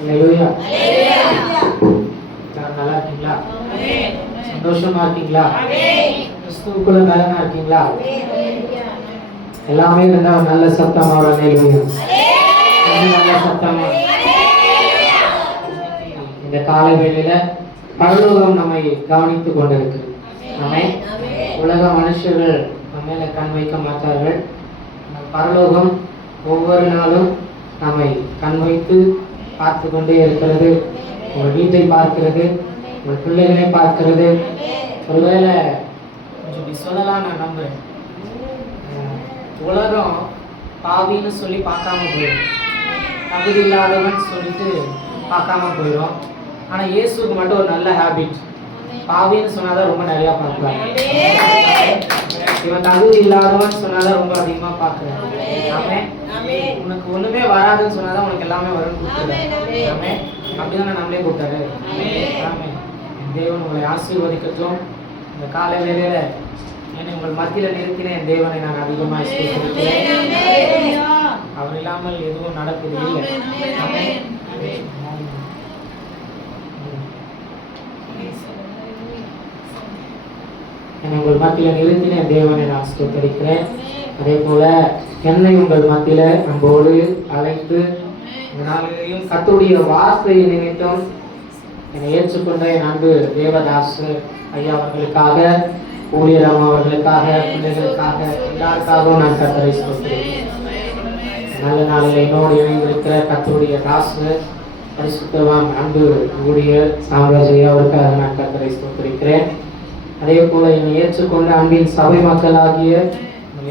அல்லேலூயா. நல்லா இருக்கீங்களா? சந்தோஷமா இருக்கீங்களா? கிறிஸ்துவுக்குள்ள பலனா இருக்கீங்களா? எல்லாமே இருந்தா நல்ல சத்தமா அல்லேலூயா. நல்ல சத்தமா. இந்த காலை வேளையில பரலோகம் நம்மை கவனித்துக் கொண்டிருக்கு. ஆமென். உலக மனுஷர்கள் நம்ம மேல கண் வைக்க மாட்டார்கள். பரலோகம் ஒவ்வொரு நாளும் நம்மை கண் வைத்து பார்த்து கொண்டே இருக்கிறது. உங்கள் வீட்டை பார்க்கிறது, உங்கள் பிள்ளைகளை பார்க்கிறது. ஒருவேளை கொஞ்சம் இப்படி சொல்லலாம், நான் நம்புறேன். உலகம் பாவின்னு சொல்லி பார்க்காம போயிடும், தகுதி இல்லாதவன் சொல்லிட்டு பார்க்காம போயிடும். ஆனால் இயேசுக்கு மட்டும் ஒரு நல்ல ஹேபிட், பாவின்னு சொன்னாதான் ரொம்ப நிறையா பார்க்குறாங்க. இவன் தகுதி இல்லாதவன் சொன்னாதான் ரொம்ப அதிகமாக பார்க்குறாங்க. ஆமே. உனக்கு ஒண்ணுமே வராதுன்னு சொன்னாதான் உனக்கு எல்லாமே வரும்னு கூப்பிடுறாரு. ஆமே. அப்படிதான் நம்மளே கூப்பிட்டாரு. ஆமே. தேவன் உங்களை ஆசீர்வதிக்கட்டும். இந்த காலை வேளையில என்னை உங்கள் மத்தியில நிறுத்தின என் தேவனை நான் அதிகமாக ஸ்தோத்திரிக்கிறேன். அவர் இல்லாமல் எதுவும் நடப்பது இல்லை. என்னை உங்கள் மத்தியில நிறுத்தின என் தேவனை நான் ஸ்தோத்திரிக்கிறேன். அதே போல என்னை உங்கள் மத்தியில அன்போடு அழைத்து நாளையும் கர்த்தருடைய வார்த்தையை நிமித்தம் என்னை ஏற்றுக்கொண்ட என் அன்பு தேவதாஸ் ஐயா அவர்களுக்காக, ஊழியராம் அவர்களுக்காக, பிள்ளைகளுக்காக, எல்லாருக்காகவும் நான் கர்த்தரை ஸ்தோத்திரிக்கிறேன். நல்ல நாளில் என்னோடு இணைந்திருக்கிற கர்த்தருடைய தாசு பரிசுத்தவான் அன்பு ஊழியர் சாம்ராஜ் ஐயா அவருக்காக நான் கர்த்தரை ஸ்தோத்திரிக்கிறேன். அதே போல என்னை ஏற்றுக்கொண்ட அன்பின் சபை மக்களாகிய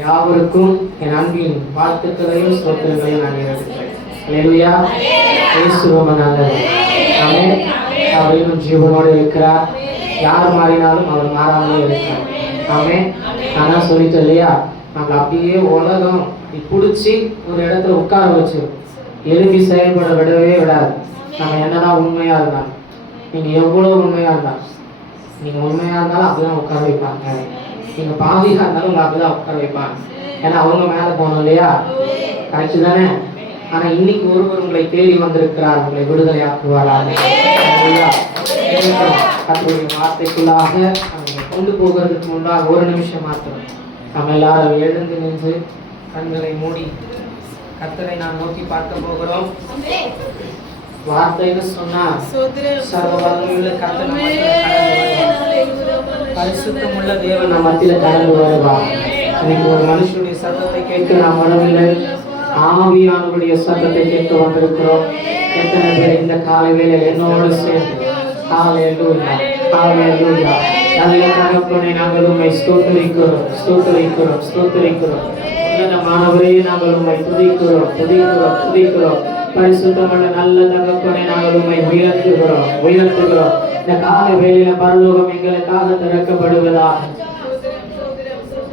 யாவருக்கும் என் அன்பின் வாழ்த்துக்களையும் ஸ்தோத்திரங்களையும் நான் ஏற்றுக்கிறேன். அல்லேலூயா. இயேசு ரொம்ப நல்லவர். ஆமென். அவர் இன்னும் ஜீவனோடு இருக்கிறார். யார் மாறினாலும் அவர் மாறாமலே இருக்கிறார். ஆமென். நான் சொல்லிட்டேன் இல்லையா, நம்ம அப்படியே உலகம் பிடிச்சி ஒரு இடத்துல உட்கார வச்சு எழுப்பி செயல்பட விடவே விடாது. நம்ம என்னதான் உண்மையா இருந்தாலும், நீங்க எவ்வளவு உண்மையா இருந்தாலும், நீங்க உண்மையா இருந்தாலும் அப்படிதான் உட்கார வைப்பாங்க. நீங்க பாவியா இருந்தாலும் உங்களை அப்படிதான் உட்கார வைப்பாங்க. ஏன்னா அவங்க மேல போனோம் இல்லையா, கரெக்டு தானே? ஆனா இன்னைக்கு ஒருவர் உங்களை தேடி வந்திருக்கிறார், உங்களை விடுதலை ஆக்குவாராக. கர்த்தருடைய வார்த்தைக்குள்ளாக கொண்டு போகிறதுக்கு முன்பாக ஒரு நிமிஷம் மாத்திரம் நம்ம எல்லாரும் எழுந்து நின்று கண்களை மூடி கர்த்தரை நாம் நோக்கி பார்க்க போகிறோம். வார்த்தைன்னு சொன்னா சர்வ வல்லமையுள்ள கர்த்தர் நம்ம பரிசுத்தமுள்ள தேவன் நம்ம மத்தியில கடந்து வருவார். இன்னைக்கு ஒரு மனுஷனுடைய சத்தத்தை கேட்க நாம் வரவில்லை, ஆவியானவருடைய சத்தத்தை கேட்க வந்திருக்கிறோம். எத்தனை பேர் இந்த காலை வேளையில் என்னோடு சேர்ந்து ஹல்லேலூயா ஹல்லேலூயா நல்ல தகப்பனே நாங்கள் உம்மை ஸ்தோத்திரிக்கிறோம் ஸ்தோத்திரிக்கிறோம் ஸ்தோத்திரிக்கிறோம். உன்னதமானவரே நாங்கள் உம்மை துதிக்கிறோம் துதிக்கிறோம் துதிக்கிறோம். பரிசுத்தமுள்ள நல்ல தகப்பனே நாங்கள் உம்மை உயர்த்துகிறோம் உயர்த்துகிறோம். இந்த காலை வேளையில பரலோகம் எங்களுக்காக திறக்கப்படுவதாக,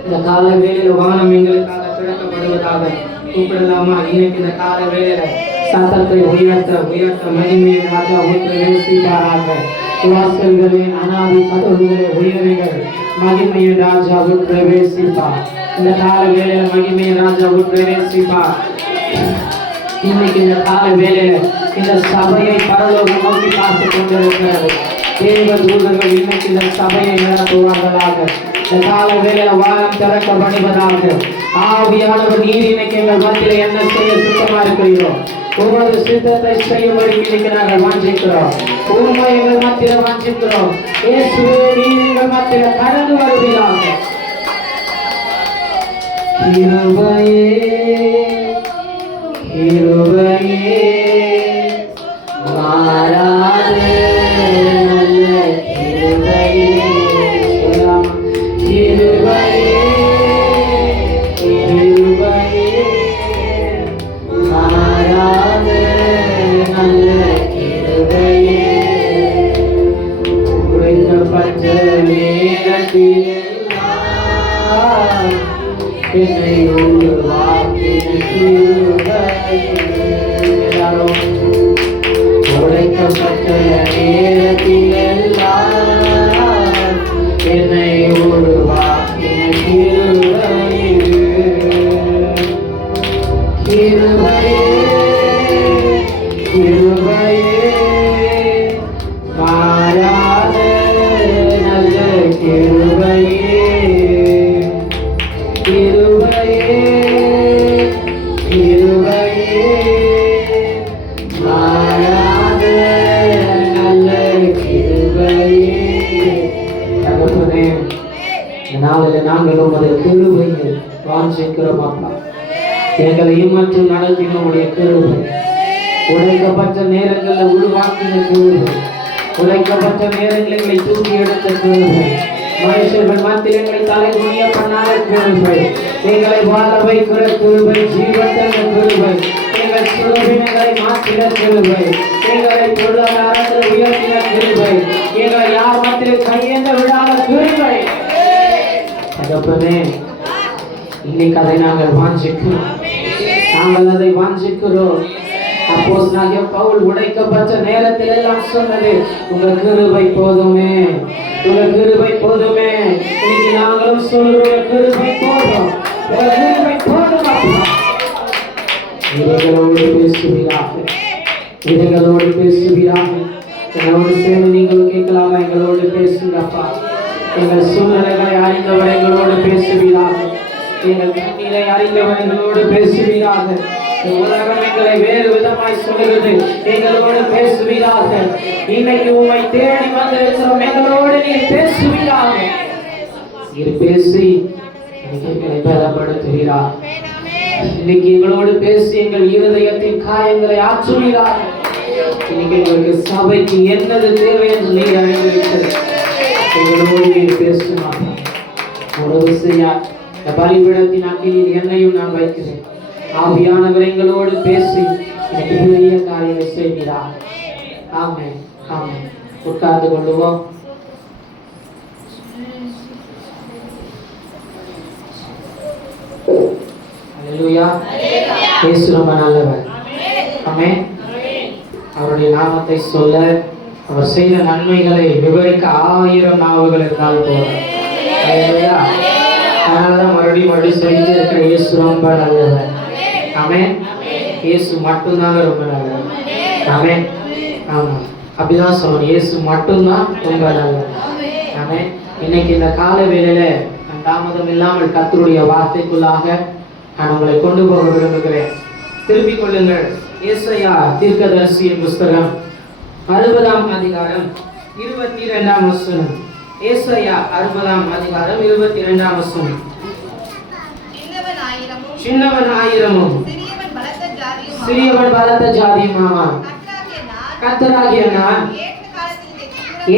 இந்த காலை வேளையில வானம் எங்களுக்காக திறக்கப்படுவதாக. கூப்பிடலாமா? இன்னைக்கு இந்த காலை வேளையில சத்தத்தை உயர்த்த உயர்த்த மகிமையை ராஜா பிரவேசிப்பாராக. வாசல்களின் அனாதி கதவுகளை உயருங்கள், மகிமையை ராஜா பிரவேசிப்பார். இந்த காலை வேளையில மகிமையை ராஜா பிரவேசிப்பார். இன்னைக்கு இந்த காலை வேளையில இந்த சபையை பரலோகம் நோக்கி பார்த்து கொண்டிருக்கிறது. தேவ தூதர்கள் இன்னைக்கு இந்த சபையை நடத்துவார்களாக. இந்த கால வேளையில வானம் திறக்கப்படுவதாக. ஆவியானவர் நீர் இன்னைக்கு எங்கள் மத்தியில என்ன செய்ய சுத்தமா இருக்கிறோம், ஒவ்வொரு சித்தத்தை செய்யும்படி இன்னைக்கு நாங்கள் வாஞ்சிக்கிறோம். உண்மை எங்கள் மத்தியில வாஞ்சிக்கிறோம். இயேசுவே நீர் எங்கள் மத்தியில கடந்து வருவீராக. கிருபையே கிருபையே மாறாத நல்ல கிருபையே கிருபையே கிருபையே மாறாத நல்ல கிருபையே உடைக்கப்பட்ட நேரத்தில் என்னை உருவாக்கின கிருபையே. உடைக்கப்பட்ட நேரத்தில் எல்லாம் என்னை உருவாக்கின கிருபையே கிருபையே கிருபையே கிருபையே கிருபையே மாறாத நல்ல கிருபையே. தகப்பனே, நாளில் நாங்கள் உமது கிருபையை வாஞ்சிக்கிறோம் அப்பா. எங்களையும் மற்றும் நடத்தின உடைய கிருபை, உடைக்கப்பட்ட நேரங்களில் உருவாக்கின கிருபை, உடைக்கப்பட்ட நேரங்களில் எங்களை தூக்கி எடுத்த கிருபை, மனுஷர்கள் மத்தியில் எங்களை தலைகுனிய பண்ணாத கிருபை, எங்களை வாழ வைக்கிற கிருபை, ஜீவத்தந்த கிருபை, எங்கள் சுலபினங்களை மாற்றின கிருபை, எங்களை பொருளாதாரத்தில் உயர்த்தின கிருபை, எங்களை யார் மத்தியில் கையேந்த விடாத கிருபை. தகப்பனே, இன்னைக்கு அதை நாங்கள் வாஞ்சிக்கிறோம், நாங்கள் அதை வாஞ்சிக்கிறோம். அப்போஸ்தலனாகிய பவுல் உடைக்கப்பட்ட நேரத்தில் எல்லாம் சொன்னது, உங்க கிருபை போதுமே, உங்க கிருபை போதுமே. இன்னைக்கு நாங்களும் சொல்றோம், கிருபை போதும், உங்க கிருபை போதும் அப்பா. இவர்களோடு பேசுவீராக, இவர்களோடு பேசுவீராக. எங்களோடு சேர்ந்து நீங்கள் கேட்கலாமா? எங்களோடு பேசுங்கப்பா. எங்கள் சூழ்நிலைகளை அறிந்தவர் எங்களோடு பேசுவீராக, எங்கள் கண்ணீரை அறிந்தவர் எங்களோடு பேசுவீராக. உலகம் எங்களை வேறு விதமாய் சொல்லுகிறது, எங்களோடு பேசுவீராக. இன்னைக்கு உம்மை தேடி வந்திருக்கிறோம், எங்களோடு நீர் பேசுவீராக. நீர் பேசி எங்களை பலப்படுத்துவீராக. இன்னைக்கு எங்களோடு பேசி எங்கள் இருதயத்தின் காயங்களை ஆற்றுவீராக. இன்னைக்கு எங்களுக்கு சபைக்கு என்னது தேவை என்று நீர் அறிந்திருக்கிறது. எங்களோடு நீர் பேசுவாங்க. உறவு செய்யா பலிபீடத்தின் அக்கினியில் என்னையும் நான் வைக்கிறேன். ஆவியானவர் எங்களோடு பேசி எனக்கு பெரிய காரியத்தை செய்கிறார். ஆமென், ஆமென். உட்கார்ந்து கொள்ளுவோம். அல்லேலூயா. இயேசு ரொம்ப நல்லவர். ஆமென். அவருடைய நாமத்தை சொல்ல, அவர் செய்த நன்மைகளை விவரிக்க 1000 நாவுகள் இருந்தால் போதும். அல்லேலூயா. அதனாலதான் மறுபடியும் சொல்லிட்டு இருக்கிற இயேசு ரொம்ப நல்லவர். ஆமென். இயேசு மட்டும்தாங்க ரொம்ப நல்லவர். ஆமென். ஆமா, அப்படிதான் சொல்லணும். இயேசு மட்டும்தான் ரொம்ப நல்லவர். ஆமென். இன்னைக்கு இந்த கால வேளையில தாமதம் இல்லாமல் கர்த்தருடைய வார்த்தைக்குள்ளாக நான் உங்களை கொண்டு போக விரும்புகிறேன். திருப்பிக் கொள்ளுங்கள். ஏசாயா தீர்க்கதரிசியின் புஸ்தகம் 60ஆம் அதிகாரம் 22ஆம் வசனம். ஏசாயா 60ஆம் அதிகாரம் 22ஆம் வசனம். சின்னவன் ஆயிரமும் சிறியவன் பலத்த ஜாதியுமாவான். கர்த்தராகிய நான்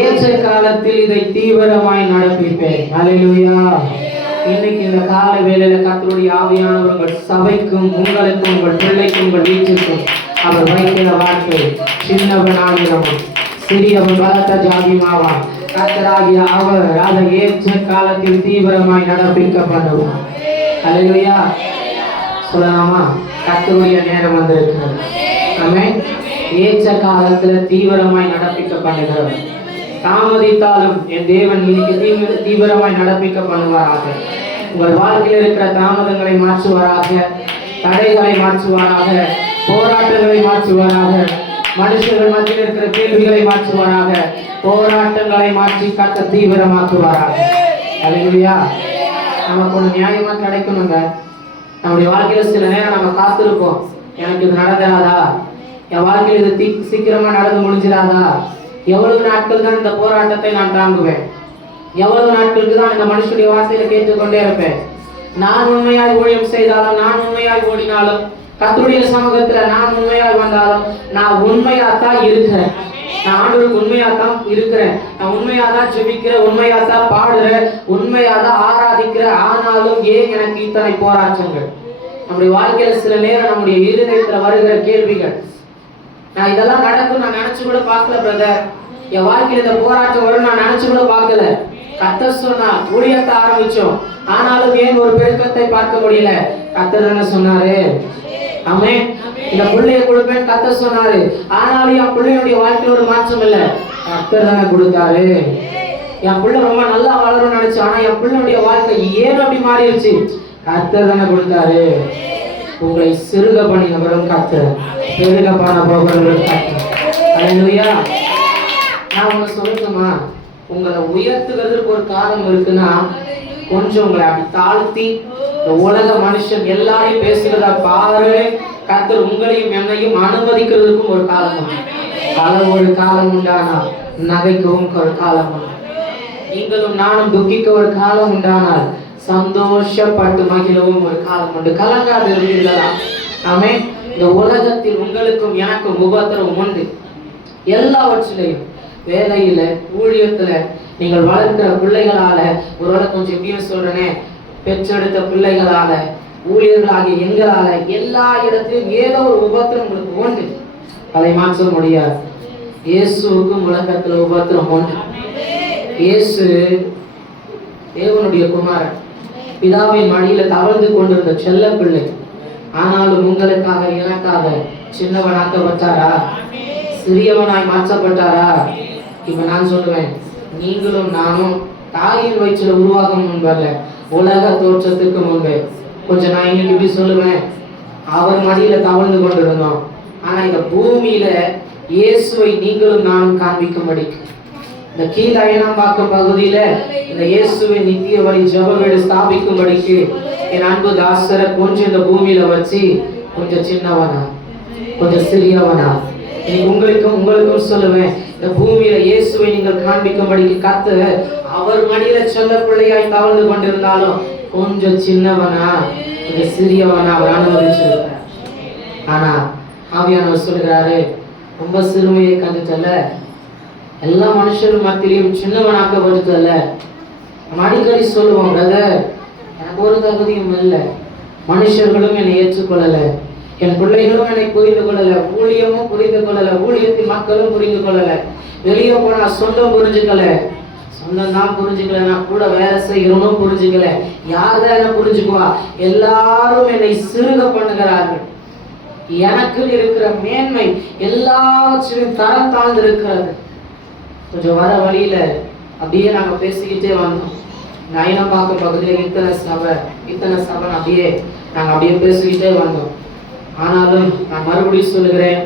ஏற்ற காலத்தில் இதை தீவிரமாய் நடப்பிப்பேன். அல்லேலூயா. இன்னைக்கு இந்த கால வேளையில கர்த்தருடைய ஆவியானவர் உங்கள் சபைக்கும், உங்களுக்கும், உங்கள் பிள்ளைக்கும், உங்கள் வீட்டுக்கும் அவர் வைக்கிற வார்த்தை, சின்னவன் ஆயிரமும் சிறியவன் பலத்த ஜாதியுமாவான். கர்த்தராகிய அவர் அதை ஏற்ற காலத்தில் தீவிரமாய் நடப்பிக்கப்படுவார். அல்லேலூயா. சொல்லலாமா? கர்த்தருடைய நேரம் வந்திருக்கிறது. ஆமென். ஏற்ற காலத்துல தீவிரமாய் நடப்பிக்கப்படுகிறது. தாமதித்தாலும் என் தேவன் இன்னைக்கு தீவிரமாய் நடப்பிக்க பண்ணுவாராக. உங்கள் வாழ்க்கையில் இருக்கிற தாமதங்களை மாற்றுவாராக, தடைகளை மாற்றுவாராக, போராட்டங்களை மாற்றுவாராக, மனுஷர்கள் மத்தியில் இருக்கிற கேள்விகளை மாற்றுவாராக, போராட்டங்களை மாற்றி கர்த்தர் தீவிரமாக்குவாராக. அல்லேலூயா. நமக்கு ஒன்று நியாயமா கிடைக்கணுங்க. நம்முடைய வாழ்க்கையில சில நேரம் நம்ம காத்திருப்போம், எனக்கு இது நடக்காதா, என் வாழ்க்கையில் இது சீக்கிரமா நடந்து முடிஞ்சிடாதா, எவ்வளவு நாட்கள் தான் இந்த போராட்டத்தை நான் தாங்குவேன், எவ்வளவு நாட்களுக்கு தான் இந்த மனுஷனுடைய வார்த்தையில கேட்டுக்கொண்டே இருப்பேன். நான் உண்மையாய் ஊழியம் செய்தாலும், நான் உண்மையாய் ஓடினாலும், கர்த்தருடைய சமூகத்துல நான் உண்மையாய் வந்தாலும், நான் உண்மையாத்தான் இருக்கிறேன், நான் ஆண்டவருக்கு உண்மையாத்தான் இருக்கிறேன், நான் உண்மையாதான் ஜெபிக்கிறேன், உண்மையாத்தான் பாடுறேன், உண்மையாதான் ஆராதிக்கிறேன். ஆனாலும் ஏன் எனக்கு இத்தனை போராட்டங்கள்? நம்முடைய வாழ்க்கையில சில நேரம் நம்முடைய இருதயத்துல வருகிற கேள்விகள், நான் இதெல்லாம் நடக்கும் நான் நினைச்சு கூட பார்க்கல பிரதர், என் வாழ்க்கையில இந்த போராட்டம் வரும் நான் நினைச்சு கூட பார்க்கல. கர்த்தர் சொன்னா ஊழியத்தை ஆரம்பிச்சோம், ஆனாலும் ஏன் ஒரு பெருக்கத்தை பார்க்க முடியல? கர்த்தர் தானே சொன்னாரு. ஆமென். இந்த பிள்ளைய கொடுப்பேன் கர்த்தர் சொன்னாரு, ஆனாலும் என் பிள்ளையுடைய வாழ்க்கையில ஒரு மாற்றம் இல்லை. கர்த்தர் தானே கொடுத்தாரு. என் பிள்ளை ரொம்ப நல்லா வளரும்னு நினைச்சேன், ஆனா என் பிள்ளையுடைய வாழ்க்கை ஏன் அப்படி மாறிடுச்சு? கர்த்தர் தானே கொடுத்தாரு. உங்களை சிறுக பண்ணினவரும் கர்த்தர், பெருக பண்ண போகிறவரும் கர்த்தர். அல்லேலூயா. நான் உங்களை சொல்லட்டுமா, உங்களை உயர்த்துவதற்கு ஒரு காரணம் இருக்குன்னா, கொஞ்சம் உங்களை அப்படி தாழ்த்தி இந்த உலக மனுஷன் எல்லாரையும் பேசுகிறதா பாரு, கர்த்தர் உங்களையும் என்னையும் அனுமதிக்கிறதுக்கும் ஒரு காலம் உண்டு. ஒரு காலம் உண்டானால் நகைக்கவும் ஒரு காலம் உண்டு. நீங்களும் நானும் துக்கிக்க ஒரு காலம் உண்டானால் சந்தோஷப்பட்டு மகிழவும் ஒரு காலம் உண்டு. கலங்காது இருந்தீர்களா? ஆமே. இந்த உலகத்தில் உங்களுக்கும் எனக்கும் உபத்திரவம் உண்டு. எல்லாவற்றிலையும், வேலையில, ஊழியத்துல, நீங்கள் வளர்க்கிற பிள்ளைகளால, ஒருவேளை கொஞ்சம் எப்படியும் சொல்றேனே, பெற்றெடுத்த பிள்ளைகளால, ஊழியர்களாகிய எங்களால, எல்லா இடத்திலும் ஏதோ ஒரு உபத்திரம் உங்களுக்கு உண்டு. அதை மாற்ற முடியாது. இயேசுவுக்கும் உலகத்துல உபத்திரம் உண்டு. இயேசு தேவனுடைய குமாரன், பிதாவின் மடியில தவழ்ந்து கொண்டிருந்த செல்ல பிள்ளை. ஆனாலும் உங்களுக்காக எனக்காக சின்னவனாக்கப்பட்டாரா? சிறியவனாய் மாற்றப்பட்டாரா? இப்ப நான் சொல்லுவேன், நீங்களும் நானும் தாயின் வயிற்றுல உருவாகும் முன்பல்ல, உலக தோற்றத்துக்கு முன்பே. கொஞ்சம் நான் இன்னைக்கு இப்படி சொல்லுவேன், அவர் மடியில தவழ்ந்து கொண்டிருந்தோம். ஆனா இந்த பூமியில இயேசுவை நீங்களும் நானும் காண்பிக்கும்படிக்கு, இந்த கீழ் அயனாம்பாக்கம் பகுதியில இந்த இயேசுவை நித்திய வழி ஜெப வீடு ஸ்தாபிக்கும்படிக்கு என் அன்பு தாசரை கொஞ்சம் இந்த பூமியில வச்சு, கொஞ்சம் சின்னவனா, கொஞ்சம் சிறியவனா, உங்களுக்கும் சொல்லுவேன், இந்த பூமியில இயேசுவை நீங்கள் காண்பிக்கும்படிக்கு கர்த்தர் அவர் மடியில செல்ல பிள்ளையாய் தவழ்ந்து கொண்டிருந்தாலும் கொஞ்சம் சின்னவனா, கொஞ்சம் சிறியவனா அவர் அனுமதிச்சிருக்கிறார். ஆனா ஆவியானவர் சொல்கிறாரு, ரொம்ப சிறுமையை கண்டுட்டல, எல்லா மனுஷரும் மத்தியிலையும் சின்னவனாக்கப்பட்டுட்டல. நம்ம அடிக்கடி சொல்லுவோம், பிரதர் எனக்கு ஒரு தகுதியும் இல்லை, மனுஷர்களும் என்னை ஏற்றுக்கொள்ளல, என் பிள்ளைகளும் என்னை புரிந்து கொள்ளல, ஊழியமும் புரிந்து கொள்ளல, ஊழியத்தின் மக்களும் புரிந்து கொள்ளல, வெளியே போனா சொந்தம் புரிஞ்சுக்கல, சொந்தம் தான் புரிஞ்சுக்கல, நான் கூட வேலை செய்யறவனும் புரிஞ்சுக்கல, யார்தான் என்ன புரிஞ்சுக்குவா, எல்லாரும் என்னை சிறுக பண்ணுகிறார்கள். எனக்கு இருக்கிற மேன்மை எல்லாவற்றையும் தரம் தாழ்ந்து இருக்கிறது. கொஞ்சம் வர வழியில அப்படியே நாங்க பேசிக்கிட்டே வந்தோம். நயனம்பாக்கம் பகுதியில் இத்தனை சபை அப்படியே நாங்க அப்படியே பேசிக்கிட்டே வந்தோம். ஆனாலும் நான் மறுபடியும் சொல்லுகிறேன்,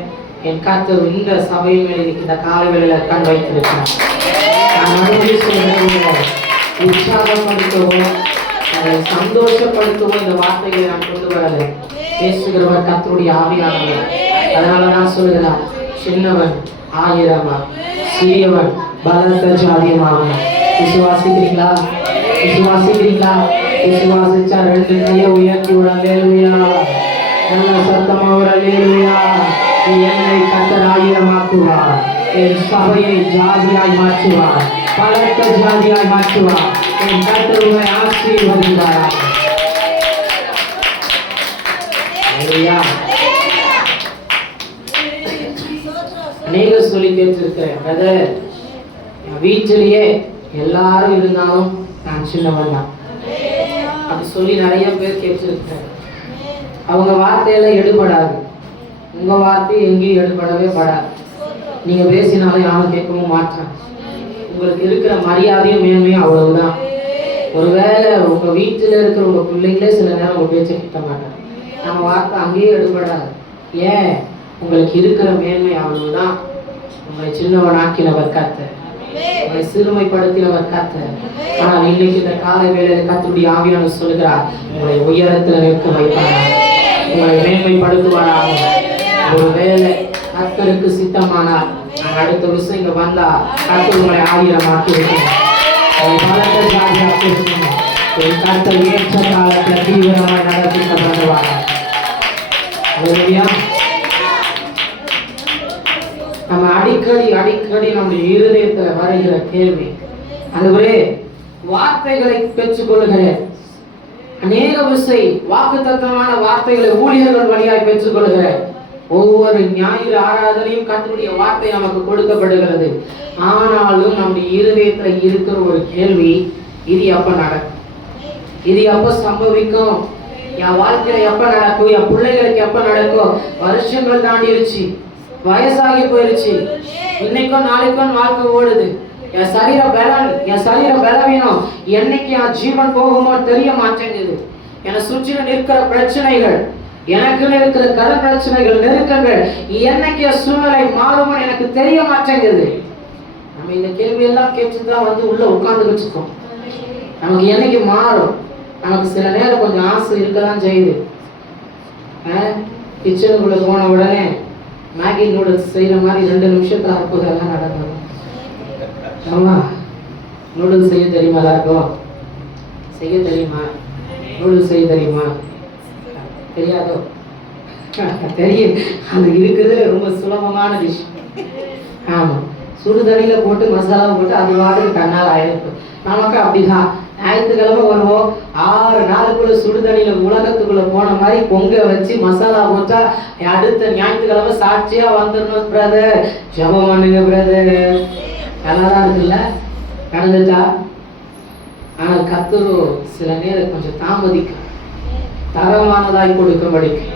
என் கர்த்தர் இந்த சபையின் மேலே இந்த காலவேளையில கண் வைத்திருக்கிறேன். நான் மறுபடியும் சொல்லுகிறேன், உற்சாகப்படுத்தவும் அதை சந்தோஷப்படுத்தவும் இந்த வார்த்தைகளை நான் கொண்டு வரல. பேசுகிறவர் கர்த்தருடைய ஆவியானவர். அதனால நான் சொல்லுகிறேன், சின்னவன் ஆயிரமா, சிறியவன் பலத்த ஜாதியமாகும். விசுவாசிக்கிறீங்களா? விசுவாசிக்கிறீங்களா? விசுவாசிச்சா ரெண்டு கையை உயர்த்தி ஒரு அல்லேலூயா, நல்ல சத்தமா ஒரு அல்லேலூயா. என்னை கர்த்தர் ஆயிரமாக்குவார், என் சபையை ஜாதியாய் மாற்றுவார், பலத்த ஜாதியாய் மாற்றுவார். என் கர்த்தர் உங்களை ஆசீர்வதிப்பார். அநேக சொல்லி கேட்டிருக்கிறேன், பிரதர் வீட்டிலேயே எல்லாரும் இருந்தாலும் நான் சின்னவன் தான் அப்படி சொல்லி நிறைய பேர் கேட்டிருக்கிறேன். அவங்க வார்த்தையெல்லாம் எடுபடாது, உங்க வார்த்தை எங்கேயும் எடுபடவே படாது. நீங்க பேசினாலும் யாரும் கேட்கவும் மாட்டாங்க. உங்களுக்கு இருக்கிற மரியாதையும் மேன்மையும் அவ்வளவுதான். ஒருவேளை உங்க வீட்டுல இருக்கிற உங்க பிள்ளைங்களே சில நேரம் உங்க பேச்சை கேட்க மாட்டாங்க. நம்ம வார்த்தை அங்கேயே எடுபடாது. ஏன்? உங்களுக்கு இருக்கிற மேன்மை அவ்வளவுதான். உங்களை சின்னவனாக்கினவர் கர்த்தர், உங்களை சிறுமைப்படுத்தினவர் கர்த்தர். ஆனால் இன்னைக்கு இந்த காலை வேளையில கர்த்தருடைய ஆவியானவர் சொல்கிறார், உங்களை உயரத்துல நிற்க வைப்பார், உங்களை மேன்மைப்படுத்துவாராக. ஒருவேளை கர்த்தருக்கு சித்தமானால் நான் அடுத்த விஷயம் இங்க வந்தா கர்த்தர் உங்களை ஆயிரமாக்கி வைக்கணும், பலத்த ஜாதியாக்கி வைக்கணும். ஒரு கர்த்தர் ஏற்ற காலத்துல தீவிரமாய் நடத்திக்கப்படுவாங்க. நம்ம அடிக்கடி நம்முடைய இருதயத்துல வருகிற கேள்வி, ஆண்டவரே வார்த்தைகளை பெற்றுக் கொள்ளுகிறேன், அநேக விஷயம் வாக்குத்தத்தமான வார்த்தைகளை ஊழியர்கள் வழியாய் பெற்றுக் கொள்கிறேன். ஒவ்வொரு ஞாயிறு ஆராதனையும் கர்த்தருடைய வார்த்தை நமக்கு கொடுக்கப்படுகிறது. ஆனாலும் நம்முடைய இருதயத்துல இருக்கிற ஒரு கேள்வி, இது எப்ப நடக்கும், இது எப்ப சம்பவிக்கும், என் வாழ்க்கையில எப்ப நடக்கும், என் பிள்ளைகளுக்கு எப்ப நடக்கும். வருஷங்கள் தாண்டிருச்சு, வயசாகி போயிருச்சு, இன்னைக்கும் நாளைக்கும் வாழ்க்கை ஓடுது. என் சரீர பலவீனம் என்னைக்கு என் ஜீவன் போகுமோ தெரிய மாட்டேங்குது. என்னை சுற்றின நிற்கிற பிரச்சனைகள், எனக்குன்னு இருக்கிற கடன் பிரச்சனைகள், நெருக்கங்கள், என்னைக்கு சூழ்நிலை மாறுமோ எனக்கு தெரிய மாட்டேங்குது. நம்ம இந்த கேள்வி எல்லாம் கேட்டுதான் உள்ள உட்கார்ந்துகிட்டு இருக்கோம். நமக்கு என்னைக்கு மாறும்? நமக்கு சில நேரம் கொஞ்சம் ஆசை இருக்கதான் செய்யுது. கிச்சனுக்குள்ள போன உடனே மேகி நூடுல்ஸ் செய்யற மாதிரி 2 நிமிஷத்துல அற்புதம் நடக்கும். ஆமா, நூடுல்ஸ் செய்ய தெரியுமா? எல்லாருக்கும் செய்ய தெரியுமா? நூடுல்ஸ் செய்ய தெரியுமா? தெரியாதோ? தெரியும். அது இருக்குது, ரொம்ப சுலபமான டிஷ். ஆமா, சுடு தண்ணியில போட்டு மசாலா போட்டு அது வாட்டுக்கு தன்னால் ஆயிருக்கும். நமக்கு அப்படிதான். ஞாயிற்றுக்கிழமை வருவோம், 6 நாளுக்குள்ள சுடு தண்ணியில உலகத்துக்குள்ள போன மாதிரி பொங்க வச்சு மசாலா போட்டா அடுத்த ஞாயிற்றுக்கிழமை சாட்சியா வந்துடணும். பிரதர் ஜெபம் பண்ணுங்க பிரதர். நல்லாதான் இருக்குல்ல, நடந்துட்டா. ஆனால் கர்த்தர் சில நேரம் கொஞ்சம் தாமதிக்கும், தரமானதாய் கொடுக்கும்படிக்கு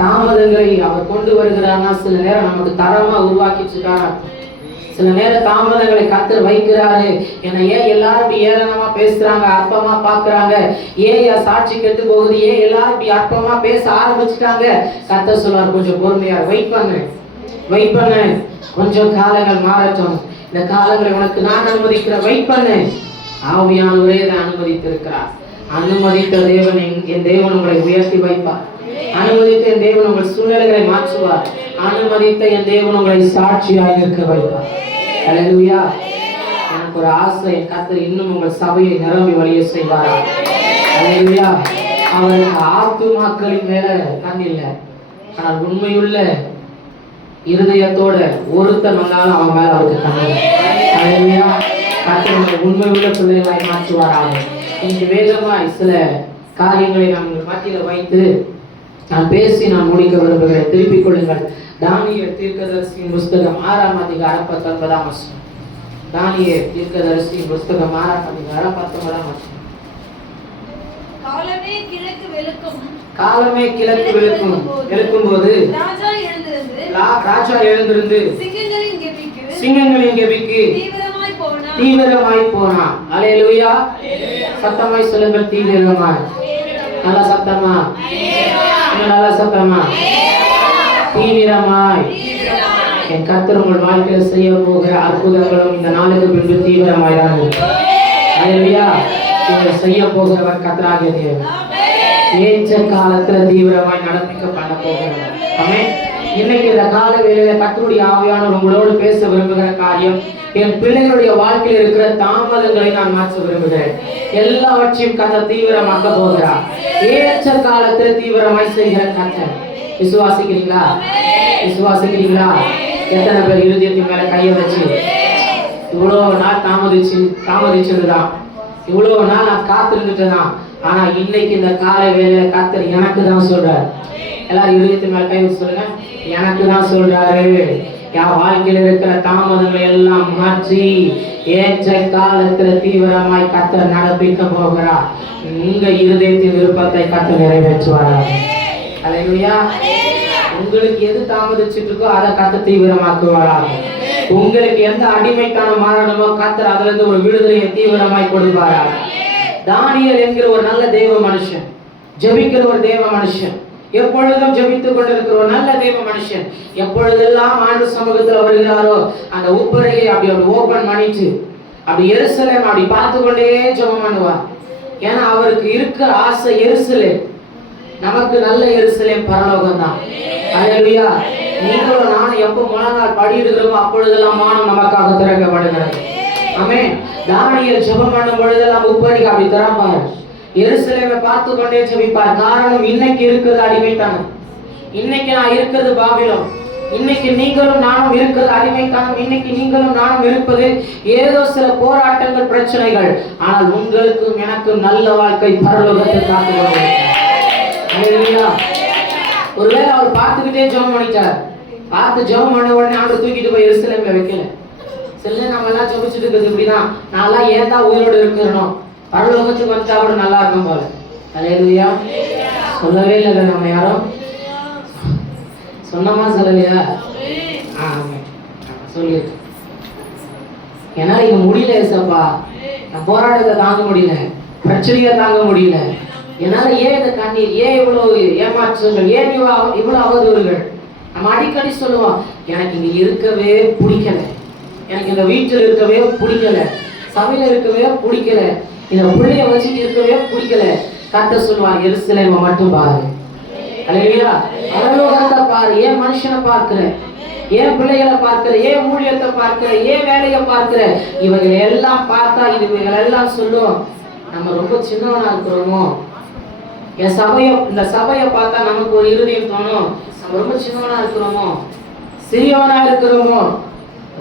தாமதங்களை அவர் கொண்டு வருகிறார்னா சில நேரம் நமக்கு தரமா உருவாக்கிட்டு இருக்காரு. சில நேரம் தாமதங்களை கர்த்தர் வைக்கிறாரு. ஏன்னா ஏன் எல்லாரும் இப்படி ஏளனமா பேசுறாங்க, அற்பமா பாக்குறாங்க, ஏன் சாட்சி கெட்டு போகுது, ஏன் எல்லாரும் இப்படி அற்பமா பேச ஆரம்பிச்சுட்டாங்க? கர்த்தர் சொல்றாரு, கொஞ்சம் பொறுமையா வெயிட் பண்ணு, கொஞ்சம் காலங்கள் மாறட்டும். இந்த காலங்களை உனக்கு நான் அனுமதிக்கிறேன், வெயிட் பண்ணு. ஆவியானவரே இதை அனுமதித்திருக்கிறார். அனுமதித்த தேவன், என் தேவன் உங்களை உயர்த்தி வைப்பார். அனுமதித்த என் தேவன் உங்கள் சூழ்நிலைகளை மாற்றுவார். அனுமதித்த என் தேவன் உங்களை சாட்சியாக இருக்க வைப்பார். அல்லேலூயா. எனக்கு ஒரு ஆசை, கர்த்தர் இன்னும் உங்கள் சபையை நிரம்பி வழிய செய்வார். அல்லேலூயா. அவருக்கு ஆத்துமாக்களின் மேல கண் இல்லை, ஆனால் உண்மையுள்ள இருதயத்தோட ஒருத்தன் வந்தாலும் அவன் மேல அவருக்கு கண் இல்லை. அல்லேலூயா. கர்த்தர் உண்மை உள்ள பிள்ளைகளாய் மாற்றுவாராக. இன்று வேகமாய் சில காரியங்களை நாம் மத்தியில வைத்து நான் பேசி நான் முடிக்க விரும்புகிறேன். திருப்பிக் கொள்ளுங்கள். தானியேல் தீர்க்கதரிசியின் புஸ்தகம் 6ஆம் அதிகாரம் 19ஆம் வசனம். தானியேல் தீர்க்கதரிசியின் புஸ்தகம் 6ஆம் அதிகாரம் 19ஆம் வசனம். காலமே கிழக்கு வெளுக்கும்போது ராஜா எழுந்திருந்து சிங்கங்களின் கெபிக்கு தீவிரமாய் போனான். அல்லேலூயா. சத்தமாய் சொல்லுங்கள், தீவிரமாய். நல்ல சத்தமா, நல்ல சத்தமா, தீவிரமாய். என் கர்த்தர் உங்கள் வாழ்க்கையில் செய்ய போகிற அற்புதங்களும் இந்த நாளுக்கு பின்பு தீவிரமாய் தான். அல்லேலூயா. நீங்கள் செய்ய போகிறவர் கர்த்தராகிய தேவன். ஏற்ற காலத்துல தீவிரமாய் நடப்பிக்க பண்ண போகிறவர். ஆமென். இன்னைக்கு இந்த கால வேளையில கர்த்தருடைய ஆவியானவர் உங்களோடு பேச விரும்புகிற காரியம், என் பிள்ளைகளுடைய வாழ்க்கையில் இருக்கிற தாமதங்களை நான் மாற்ற விரும்புகிறேன். எல்லாவற்றையும் கர்த்தர் தீவிரமாக்க போகிறார். ஏற்ற காலத்தில் தீவிரமாய் செய்கிற கர்த்தர். விசுவாசிக்கிறீங்களா? விசுவாசிக்கிறீங்களா? எத்தனை பேர் இருதயத்தின் மேல கையை வச்சு இவ்வளவு நாள் தாமதிச்சதுதான், இவ்வளவு நாள் நான் காத்திருந்துட்டேதான், ஆனா இன்னைக்கு இந்த காலை வேளையில கர்த்தர் எனக்கு தான் சொல்றாரு. எல்லாரும் இருதயத்தின் மேல கை வச்சு சொல்லுங்க, எனக்கு தான் சொல்றாரு. என் வாழ்க்கையில் இருக்கிற தாமதங்களை எல்லாம் மாற்றி ஏற்ற காலத்துல தீவிரமாய் கர்த்தர் நடப்பிக்க போகிறார். உங்க இருதயத்தின் விருப்பத்தை கர்த்தர் நிறைவேற்றுவார். அல்லேலூயா. உங்களுக்கு எது தாமதிச்சுட்டு இருக்கோ அதை கர்த்தர் தீவிரமாக்குவாராக. உங்களுக்கு எந்த அடிமைக்கான மாறணுமோ கர்த்தர் அதுல இருந்து ஒரு விடுதலையை தீவிரமாய் கொடுப்பாராக. தானியேல் என்கிற ஒரு நல்ல தேவ மனுஷன், ஜெபிக்கிற ஒரு தேவ மனுஷன், எப்பொழுதும் ஜெபித்துக் கொண்டிருக்கிற ஒரு நல்ல தேவ மனுஷன், எப்பொழுதெல்லாம் ஆண்டு சமூகத்தில் வருகிறாரோ அந்த உப்பரையை அப்படி ஓபன் பண்ணிட்டு அப்படி எருசலேம் அப்படி பார்த்து கொண்டே ஜெபம் பண்ணுவார். ஏன்னா அவருக்கு இருக்க ஆசை எருசலேம். நமக்கு நல்ல எருசலேம் பரலோகம் தான். அல்லேலூயா. நீங்களும் நானும் எப்போ முழங்கால் படியிடுகிறோமோ அப்பொழுதெல்லாம் வானம் நமக்காக திறக்கப்படுகிறது. ஆமென். தானியேல் ஜெபம் பண்ணும் பொழுதெல்லாம் உப்பரிக்கு அப்படி திறப்பார், எருசலேமை பார்த்து கொண்டே ஜெபிப்பார். காரணம், இன்னைக்கு இருக்கிறது அடிமைத்தனம், இன்னைக்கு நான் இருக்கிறது பாபிலோன், இன்னைக்கு நீங்களும் நானும் இருக்கிறது அடிமைத்தனம், இன்னைக்கு நீங்களும் நானும் இருப்பது ஏதோ சில போராட்டங்கள், பிரச்சனைகள். ஆனால் உங்களுக்கும் எனக்கும் நல்ல வாழ்க்கை பரலோகத்தை காத்துக்கொண்டு. ஒருவேளை அவர் பார்த்துக்கிட்டே ஜெபம் பண்ணிட்டார், பார்த்து ஜெபம் பண்ண உடனே ஆண்டு தூக்கிட்டு போய் எருசலேம்ல வைக்கல. சில நம்ம எல்லாம் ஜெபிச்சுட்டு இருக்கிறது இப்படிதான், நான் ஏன் தான் உயிரோடு இருக்கிறோம், பரலோகத்துக்கு வந்தா கூட நல்லா இருக்கும் போல. அல்லேலூயா. சொல்லவே இல்லை, நம்ம யாரும் சொன்னமா சொல்லலையா? சொல்லிருக்கோம். ஏன்னா இங்க முடியல ஏசப்பா, நான் போராட்டத்தை தாங்க முடியல, பிரச்சனையை தாங்க முடியல, என்னால ஏன் இந்த கண்ணீர், ஏன் இவ்வளவு ஏமாற்றங்கள், ஏன் இவ்வளவு அவதூறுகள். நம்ம அடிக்கடி சொல்லுவோம், எனக்கு இங்க இருக்கவே பிடிக்கல, எனக்கு இந்த வீட்டில் இருக்கவே பிடிக்கல, சபையில இருக்கவே பிடிக்கல, இந்த பிள்ளைய வச்சுட்டு இருக்கவே பிடிக்கல. கர்த்தர் சொல்லுவார், எருசலேமை மட்டும் பாரு. அல்லேலூயா. பரலோகத்தை பாரு. ஏன் மனுஷனை பார்க்கிற? ஏன் பிள்ளைகளை பார்க்கிற? ஏன் ஊழியத்தை பார்க்கிற? ஏன் வேலையை பார்க்கிற? இவங்களை எல்லாம் பார்த்தா இவங்களை எல்லாம் சொல்லும், நம்ம ரொம்ப சின்னவனா இருக்கிறோமோ. இந்த சபையை பார்த்தா நமக்கு ஒரு இருதயம் தோணும், நம்ம ரொம்ப சின்னவனா இருக்கிறோமோ, சிறியவனா இருக்கிறோமோ.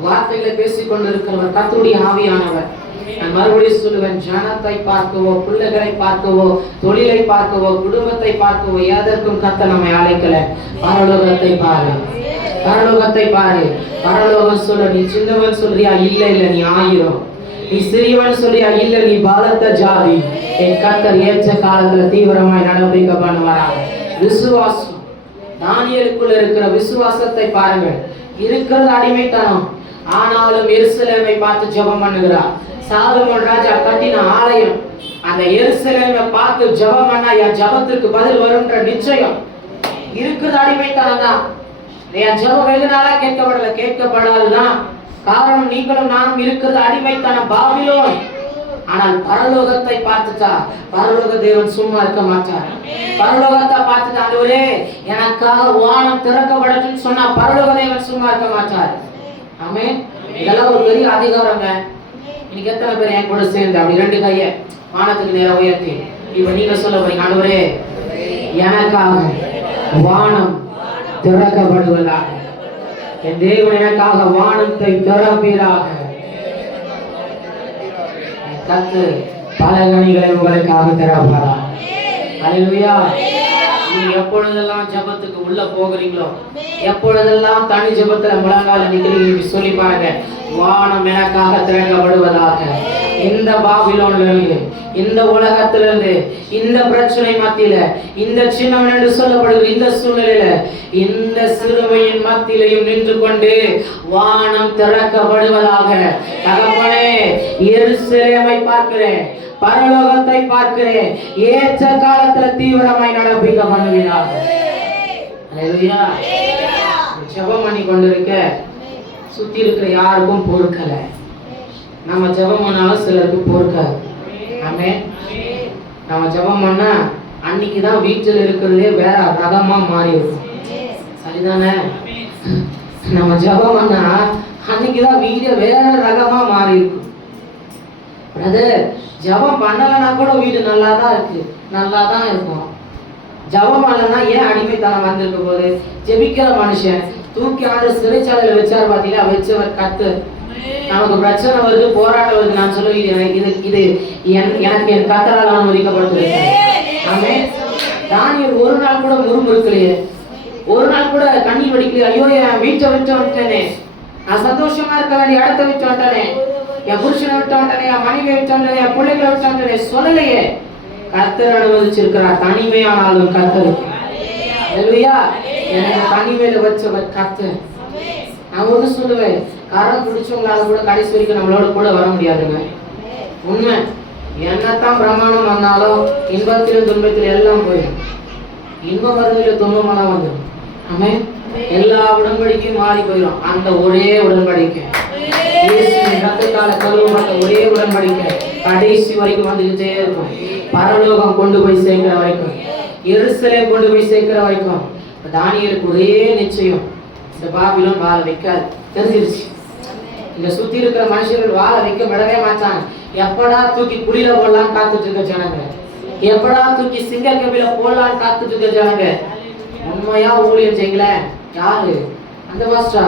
வார்த்தைகளை பேசிக்கொண்டு இருக்கிறவர் கர்த்தருடைய ஆவியானவர். நான் மறுபடியும் சொல்லுவேன், ஜனத்தை பார்க்கவோ, பிள்ளைகளை பார்க்கவோ, தொழிலை பார்க்கவோ, குடும்பத்தை பார்க்கவோ எதற்கும் கர்த்தர் நம்மை அழைக்கல. பரலோகத்தை பாரு, பரலோகத்தை பாரு. பரலோகம் சொல்ல, நீ சின்னவன் சொல்றியா? இல்ல இல்ல, நீ 1000. நீ சிறியவன் சொல்றியா? இல்ல, நீ பலத்த ஜாதி. என் கர்த்தர் ஏற்ற காலத்துல தீவிரமாய் நடவடிக்கை பண்ணுவாராக. விசுவாசம், தானியேலுக்குள்ள இருக்கிற விசுவாசத்தை பாருங்கள். இருக்கிறது அடிமைத்தனம், ஆனாலும் எருசலேமை பார்த்து ஜெபம் பண்ணுகிறார். சாலமோன் ராஜா கட்டின ஆலயம், அந்த எருசலேமை பார்த்து ஜெபம் பண்ணா என் ஜெபத்துக்கு பதில் வரும்ன்ற நிச்சயம். இருக்கிறது அடிமைத்தனம் தான். என் ஜெபம் வெகு நாளா கேட்கப்படாதுதான். காரணம், நீங்களும் நானும் இருக்கிறது அடிமைத்தனம், பாபிலோன். ஆனால் பரலோகத்தை பார்த்துட்டா பரலோக தேவன் சும்மா இருக்க மாட்டார். பரலோகத்தை பார்த்துட்டா, ஆண்டவரே எனக்காக வானம் திறக்கப்படட்டும் சொன்னா பரலோக தேவன் சும்மா இருக்க மாட்டார். ஆமென். இதெல்லாம் ஒரு பெரிய அதிகாரங்க. இன்னைக்கு எத்தனை பேர் என் கூட சேர்ந்து அப்படி 2 கையை வானத்துக்கு நேரம் உயர்த்தி இப்ப நீங்க சொல்ல போறீங்க, ஆண்டவரே எனக்காக வானம் திறக்கப்படுவதாக. என் தேவன் எனக்காக வானத்தை திறப்பீராக. கர்த்தர் பல கனிகளை உங்களுக்காக திறப்பாரா. அல்லேலூயா. நீங்க எப்பொழுதெல்லாம் ஜெபத்துக்கு உள்ள போகிறீங்களோ, எப்பொழுதெல்லாம் தனி ஜெபத்துல முழங்கால நிக்கிறீங்க, சொல்லி பாருங்க, வானம் எனக்காக திறக்கப்படுவதாக. இந்த பாபிலோன்ல இருந்து, இந்த உலகத்திலிருந்து, இந்த பிரச்சனை மத்தியில, இந்த சின்னவன் என்று சொல்லப்படுகிற இந்த சூழ்நிலையில, இந்த சிறுமையின் மத்தியிலையும் நின்று கொண்டு வானம் திறக்கப்படுவதாக. தகப்பனே, எருசலேமை பார்க்கிறேன், பரலோகத்தை பார்க்கிறேன், ஏற்ற காலத்துல தீவிரமாய் நடப்பிக்க பண்ணுவீராக. அல்லேலூயா. ஜெபம் பண்ணி கொண்டிருக்க சுத்தி இருக்கிற யாருக்கும் பொறுக்கல. நம்ம ஜெபம் பண்ணாலும் சிலருக்கு பொறுக்காது. ஆமென். நம்ம ஜெபம் பண்ணா அன்னைக்குதான் வீட்டில் இருக்கிறதே வேற ரகமா மாறி இருக்கும். சரிதானே? நம்ம ஜெபம் பண்ணா அன்னைக்குதான் வீடு வேற ரகமா மாறி இருக்கும். பிரதர், ஜெபம் பண்ணலன்னா கூட வீடு நல்லா தான் இருக்கு, நல்லா தான் இருக்கும். ஜெபம் பண்ணலன்னா ஏன் அடிமைத்தனம் வந்திருக்க போது? ஜெபிக்கிற மனுஷன் தூக்கி ஆண்டு சிறைச்சாலையில வச்சாரு பாத்தீங்களா, வச்சவர் கர்த்தர். நமக்கு பிரச்சனை வருது, போராட்டம் வருது, நான் சொல்லுவேன் இது எனக்கு என் கர்த்தரால் அனுமதிக்கப்பட்டிருக்கேன். ஆமென். தானியேல் ஒரு நாள் கூட முறுமுறுக்கலையே, ஒரு நாள் கூட கண்ணீர் வடிக்கலையே. ஐயோ, என் வீட்டை விட்டு வந்துட்டேனே, நான் சந்தோஷமா இருக்க வேண்டிய இடத்தை விட்டு வந்துட்டேனே, என் புருஷனை விட்டு வந்துட்டேனே, என் மனைவியை விட்டு வந்துட்டேனே, என் பிள்ளைகளை விட்டு வந்துட்டேனே சொல்லலையே. கர்த்தர் அனுமதிச்சிருக்கிறார். தனிமையானாலும் கர்த்தருக்கு. அல்லேலூயா. எனக்கு தனிமையில வச்சவர் கர்த்தர். நான் ஒண்ணு சொல்லுவேன், கரம் பிடிச்சவங்களால கூட கடைசி வரைக்கும் நம்மளோட கூட வர முடியாதுங்க. உண்மை. என்னத்தான் பிரமாணம் வந்தாலும் இன்பத்திலும் துன்பத்திலும் எல்லாம் போயிடும். இன்பம் வருவதில் துன்பமெல்லாம் வந்துடும். ஆமென். எல்லா உடன்படிக்கையும் மாறி போயிடும். அந்த ஒரே உடன்படிக்கை, ரத்தத்தால கழுவப்பட்ட ஒரே உடன்படிக்கை கடைசி வரைக்கும் வந்துகிட்டே இருக்கும். பரலோகம் கொண்டு போய் சேர்க்கிற வரைக்கும், எருசலேம் கொண்டு போய் சேர்க்கிற வரைக்கும். தானியேலுக்கு ஒரே நிச்சயம், இந்த பாபிலோன் வாழ வைக்காது, தெரிஞ்சிருச்சு. இந்த சுத்தி இருக்கிற மனுஷர்கள் வாழ வைக்க விடவே மாட்டாங்க. எப்படா தூக்கி குழியில போடலான்னு காத்துட்டு இருக்க ஜனங்க, எப்படா தூக்கி சிங்க கபில போடலான்னு காத்துட்டு இருக்க ஜனங்க. உண்மையா ஊழியம் செய்யல யாரு? அந்த மாஸ்டரா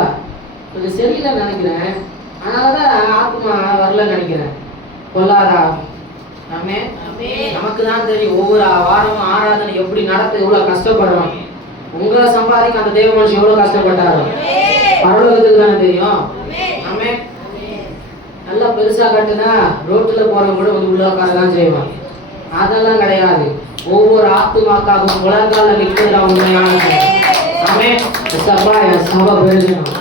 கொஞ்சம் சரியில்லை நினைக்கிறேன், அதனாலதான் ஆத்மா வரலன்னு நினைக்கிறேன். கொல்லாதா? ஆமே. நமக்கு தான் தெரியும் ஒவ்வொரு வாரமும் ஆராதனை எப்படி நடத்த எவ்வளவு கஷ்டப்படுறோம். உங்களை சம்பாதிக்க அந்த தேவ மனுஷன் எவ்வளவு கஷ்டப்பட்டாரோ பரலோகத்துக்கு தானே தெரியும். ஆமே. நல்லா பெருசா கட்டுனா ரோட்டுல போறவங்க கூட வந்து உள்ளக்காரதான் செய்வான். அதெல்லாம் கிடையாது. ஒவ்வொரு ஆத்துமாக்காகவும் உலகால நிற்கிறதா உண்மையான. ஆமே. சபை பெருகணும்.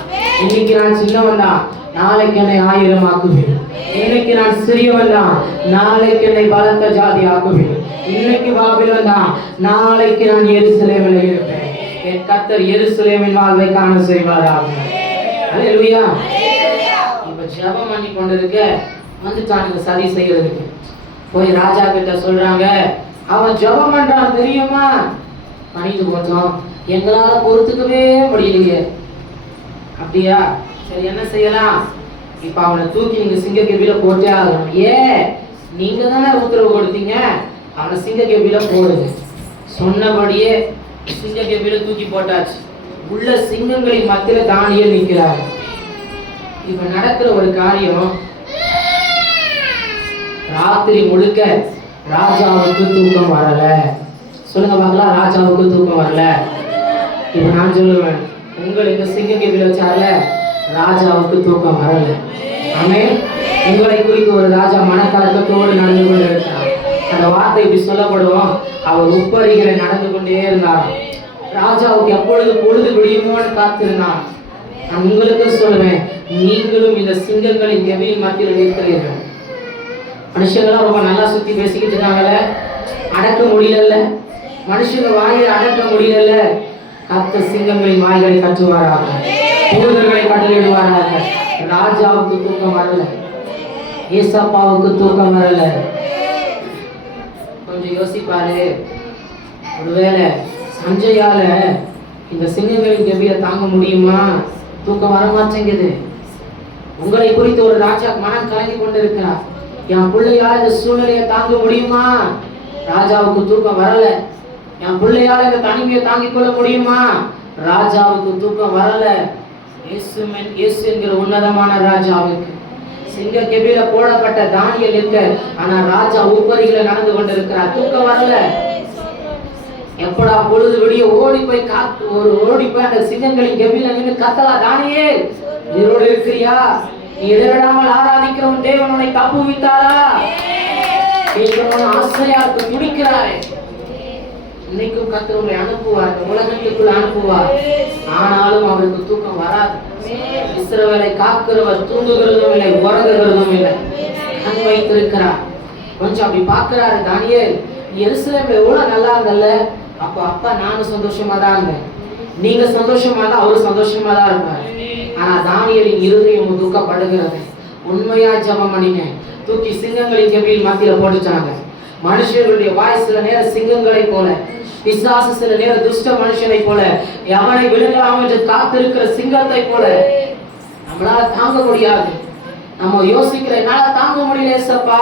இன்னைக்கு நான் சின்னவன் தான், நாளைக்கு என்னை 1000 ஆக்குவேன். இன்னைக்கு நான் சிறியவன் தான், நாளைக்கு என்னை பலத்த ஜாதி ஆக்குவேன். இன்னைக்கு பாபிலோன் தான், நாளைக்கு நான் எருசலேமில் இருப்பேன். என் கர்த்தர் எருசலேமின் வாழ்வை காண செய்வாராக. அல்லேலூயா. இப்ப ஜெபம் பண்ணி கொண்டிருக்க வந்துட்டானுங்க சதி செய்யறதுக்கு. போய் ராஜா கிட்ட சொல்றாங்க, அவன் ஜெபம் பண்றான் தெரியுமா? பணிந்து போட்டோம், எங்களால பொறுத்துக்கவே முடியலையே. அப்படியா, சரி என்ன செய்யலாம்? இப்ப அவனை தூக்கி நீங்க சிங்க கெபில போட்டே ஆகணும். நீங்க தானே உத்தரவு கொடுத்தீங்க, அவனை சிங்க கெபில போடுங்க. சொன்னபடியே சிங்க கெபில தூக்கி போட்டாச்சு. உள்ள சிங்கங்களின் மத்தியில தானியேல் நிற்கிறார். இப்ப நடக்கிற ஒரு காரியம், ராத்திரி முழுக்க ராஜாவுக்கு தூக்கம் வரல. சொல்லுங்க பார்க்கலாம், ராஜாவுக்கு தூக்கம் வரல. இப்ப நான் சொல்லுவேன், உங்களுக்கு சிங்க கெபில வச்சால ராஜாவுக்கு தூக்கம் வரல. ஆமென். உங்களை குறித்து ஒரு ராஜா மனக்கலக்கத்தோடு நடந்து கொண்டு இருக்கிறார். அந்த வார்த்தை இப்படி சொல்லப்படுவோம், அவர் உப்பரிகளை நடந்து கொண்டே இருந்தார். ராஜாவுக்கு எப்பொழுது பொழுது விடியுமோன்னு காத்திருந்தார். நான் உங்களுக்கு சொல்லுவேன், நீங்களும் இந்த சிங்கங்களின் கெபியின் மத்தியில் இருக்கிறீர்கள். மனுஷங்களாம் ரொம்ப நல்லா சுத்தி பேசிக்கிட்டு இருக்காங்கல்ல, அடக்க முடியல. மனுஷங்க வாயை அடக்க முடியல. கர்த்தர் சிங்கங்களின் வாய்களை கட்டுவாராக, தூதர்களை கட்டளையிடுவாராக. ராஜாவுக்கு தூக்கம் வரல, ஏசப்பாவுக்கு தூக்கம் வரல. கொஞ்சம் யோசிப்பாரு, ஒருவேளை சஞ்சயால இந்த சிங்கங்களின் கெபியை தாங்க முடியுமா? தூக்கம் வர மாட்டேங்குது. உங்களை குறித்து ஒரு ராஜா மனம் கலங்கி கொண்டிருக்கிறார். என் பிள்ளையால இந்த சூழ்நிலையை தாங்க முடியுமா? ராஜாவுக்கு தூக்கம் வரல. என் பிள்ளையால இந்த தனிமையை தாங்கிக் கொள்ள முடியுமா? ராஜாவுக்கு தூக்கம் வரல. இயேசு என்கிற உன்னதமான ராஜாவுக்கு சிங்க கெபில போடப்பட்ட தானியேல் இருக்க, ஆனா ராஜா உப்பரிகளை நடந்து கொண்டிருக்கிறார். தூக்கம் வரல. எப்படா பொழுது விடிய ஓடி போய் அந்த சிங்கங்களின் கெபில நின்று கத்தலா, தானியேல் உயிரோடு இருக்கிறியா? நீ இடராமல் ஆராதிக்கிற உன் தேவன் உன்னை தப்புவித்தாரா? ஆசையா இருக்கு, துடிக்கிறாய். இன்னைக்கும் கர்த்தர் உங்களை அனுப்புவார், உலகத்திற்குள் அனுப்புவார். ஆனாலும் அவருக்கு தூக்கம் வராது. இஸ்ரவேலை காக்கிறவர் தூங்குகிறதும் இல்லை, உறங்குகிறதும் இல்லை, கண் வைத்திருக்கிறார். கொஞ்சம் அப்படி பார்க்கிறாரு தானியேல், எருசலேம்ல எவ்வளவு நல்லா இருந்தல்ல, அப்ப அப்பா நானும் சந்தோஷமா தான் இருந்தேன், நீங்க சந்தோஷமா தான் அவரு சந்தோஷமா தான் இருப்பாரு. ஆனா தானியேலின் இருதயம் துக்கப்படுகிறது. உண்மையா ஜெபம் பண்ணிங்க, தூக்கி சிங்கங்களின் கெபியில் மத்தியில போட்டுட்டாங்க. மனுஷர்களுடைய வாய் சில நேரம் சிங்கங்களை போல, பிசாசு சில நேரம் துஷ்ட மனுஷனை போல, எவனை விழுங்கலாம் என்று காத்திருக்கிற சிங்கத்தை போல. நம்மளால தாங்க முடியாது. நம்ம யோசிக்கிற, என்னால தாங்க முடியல ஏசப்பா,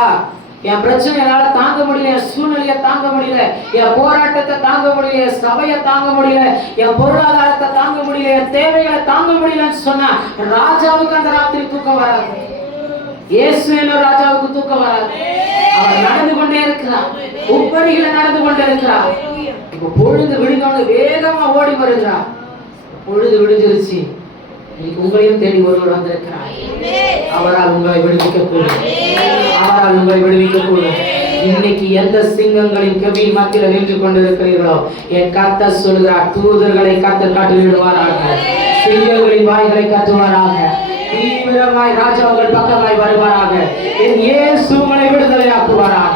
என் பிரச்சனை என்னால தாங்க முடியல, என் சூழ்நிலையை தாங்க முடியல, என் போராட்டத்தை தாங்க முடியல, என் சபையை தாங்க முடியல, என் பொருளாதாரத்தை தாங்க முடியல, என் தேவைகளை தாங்க முடியலன்னு சொன்னா ராஜாவுக்கு அந்த ராத்திரி தூக்கம் வராது. இயேசு என்ற ராஜாவுக்கு தூக்கம் வராது. அவர் நடந்து கொண்டே இருக்கிறார், உப்பரிகளை நடந்து கொண்டே இருக்கிறார். இப்ப பொழுது விடுங்க, வேகமா ஓடி வருகிறார். பொழுது விடுஞ்சிருச்சு, உங்களையும் தேடி ஒருவர் வந்திருக்கிறார். அவரால் உங்களை விடுவிக்க கூடும், அவரால் உங்களை விடுவிக்க கூடும். இன்னைக்கு எந்த சிங்கங்களின் கெபியின் மத்தியில நின்று கொண்டிருக்கிறீர்களோ, என் கர்த்தர் சொல்கிறார், தூதர்களை கர்த்தர் கட்டளையிடுவாராக, சிங்கங்களின் வாய்களை கட்டுவாராக, தீவிரமாய் ராஜாவுகள் பக்கமாய் வருவாராக, என் இயேசு உங்களை விடுதலையாக்குவாராக.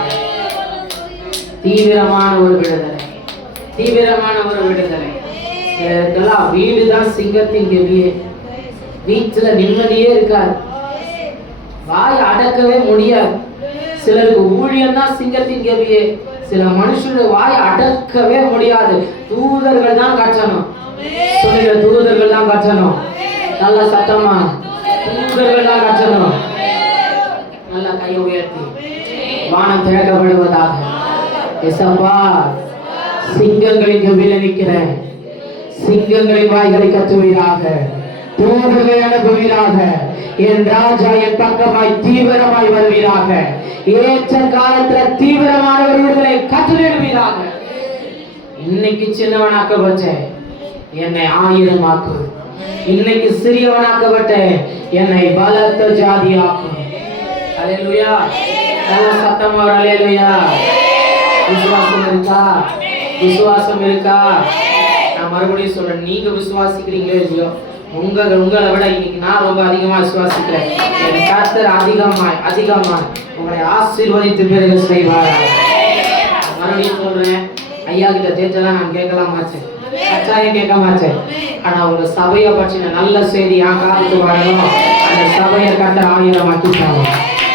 தீவிரமான ஒரு விடுதலை, தீவிரமான ஒரு விடுதலை. வீடுதான் சிங்கத்தின் கெபியே, வீட்டுல நிம்மதியே இருக்காது, வாய் அடக்கவே முடியாது. சிலருக்கு ஊழியம் தான் சிங்கத்தின் கெபியே, சில மனுஷனுடைய வாய் அடக்கவே முடியாது. தூதர்கள் தான் கட்டணும், சொல்லுங்க, தூதர்கள் தான் கட்டணும். நல்ல சத்தமா, தூதர்கள் தான் கட்டணும். நல்லா கையை உயர்த்தி வானம் திறக்கப்படுவதாக. எசப்பா, சிங்கங்களின் கெபியில நிற்கிறேன், சிங்கங்களின் வாய்களை கட்டுவீராக, தூதர்களை அனுப்புவீராக, என் ராஜா என் பக்கமாய் தீவிரமாய் வருவீராக, ஏற்ற காலத்துல தீவிரமான ஒரு விடுதலை கட்டளையிடுவீராக. இன்னைக்கு சின்னவனாக்கப்பட்ட என்னை 1000 ஆக்கு, இன்னைக்கு சிறியவனாக்கப்பட்ட என்னை பலத்த ஜாதியாக்கும். அல்லேலூயா. நல்ல சத்தமா அல்லேலூயா. விசுவாசம் இருக்கா? விசுவாசம் இருக்கா? நான் மறுபடியும் சொல்றேன், நீங்க விசுவாசிக்கிறீங்களோ இல்லையோ, உங்களை விட இன்னைக்கு நான் ரொம்ப அதிகமா விசுவாசிக்கிறேன். என் கர்த்தர் அதிகமாய் உங்களை ஆசீர்வதித்து பிறகு செய்வார். மறுபடியும் சொல்றேன், ஐயா கிட்ட தேட்டெல்லாம் நான் கேட்கலாம் மாட்டேன், கட்டாயம் கேட்க மாட்டேன். ஆனா உங்க சபையை பற்றின நல்ல செய்தி என் காலத்துக்கு வரணும். அந்த சபையை கர்த்தர் 1000 ஆக்கிட்டாங்க,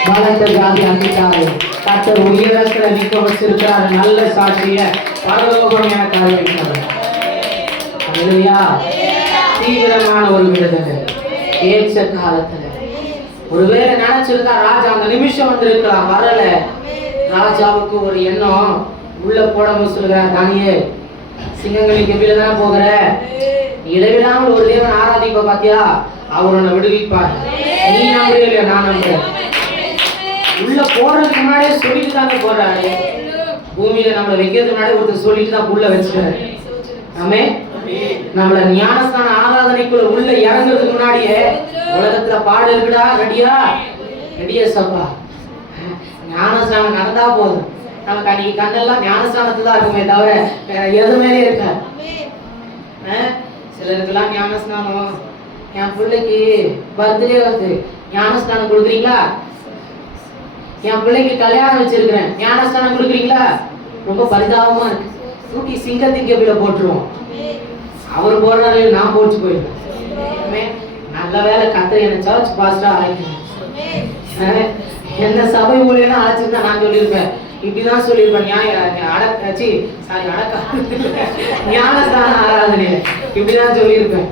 பலத்த ஜாதி ஆக்கிட்டாரு. கர்த்தர் உயரத்துல நிக்க வச்சிருக்கிறார். நல்ல சாட்சிய பரலோகம் எனக்கு அறிவிக்கிறது. அல்லேலூயா. தீவிரமான ஒரு விடுதலை ஏற்ற காலத்துல. ஒருவேளை நினைச்சிருந்தா ராஜா அந்த நிமிஷம் வந்திருக்கலாம், வரல. ராஜாவுக்கு ஒரு எண்ணம், உள்ள போட சொல்லுகிறார், தானியே சிங்கங்களின் கெபில தானே போகிற, இடைவிடாமல் ஒரு தேவன் ஆராதிப்ப பாத்தியா, அவர் உன்னை விடுவிப்பார். நீ நம்புறியா இல்லையா? நான் நம்புறேன். உள்ள போறதுக்கு முன்னாடியே சொல்லிட்டு தாங்க போறாரு. பூமியில நம்மளை வைக்கிறதுக்கு முன்னாடி ஒருத்தர் சொல்லிட்டு தான் உள்ள வச்சுட்டாரு. ஆமே. நம்மள ஞானஸ்தான ஆராதனைக்குள்ள உள்ள இறங்குறதுக்கு முன்னாடியே உலகத்துல பாடு இருக்குடா, ரெடியா ரெடியா சப்பா, ஞானஸ்தானம் நடந்தா போதும். நமக்கு அன்னைக்கு கண்ணெல்லாம் ஞானஸ்தானத்துல தான் இருக்குமே தவிர வேற எதுவுமே இருக்க. சிலருக்கெல்லாம் ஞானஸ்தானம், என் பிள்ளைக்கு பர்த்டே வருது, ஞானஸ்தானம் கொடுக்குறீங்களா? என் பிள்ளைக்கு கல்யாணம் வச்சிருக்கிறேன், ஞானஸ்தானம் கொடுக்குறீங்களா? ரொம்ப பரிதாபமா இருக்கு. தூக்கி சிங்கத்தின் கெபில போட்டுருவோம். அவர் போடுறாரு, நான் போட்டு போயிடுவேன். நல்ல வேலை கர்த்தர் என்ன சர்ச் பாஸ்டா அழைக்கணும். என்ன சபை ஊழியனா அழைச்சிருந்தா நான் சொல்லியிருப்பேன், இப்படிதான் சொல்லியிருப்பேன். ஞானஸ்தான ஆராதனை இப்படிதான் சொல்லியிருப்பேன்.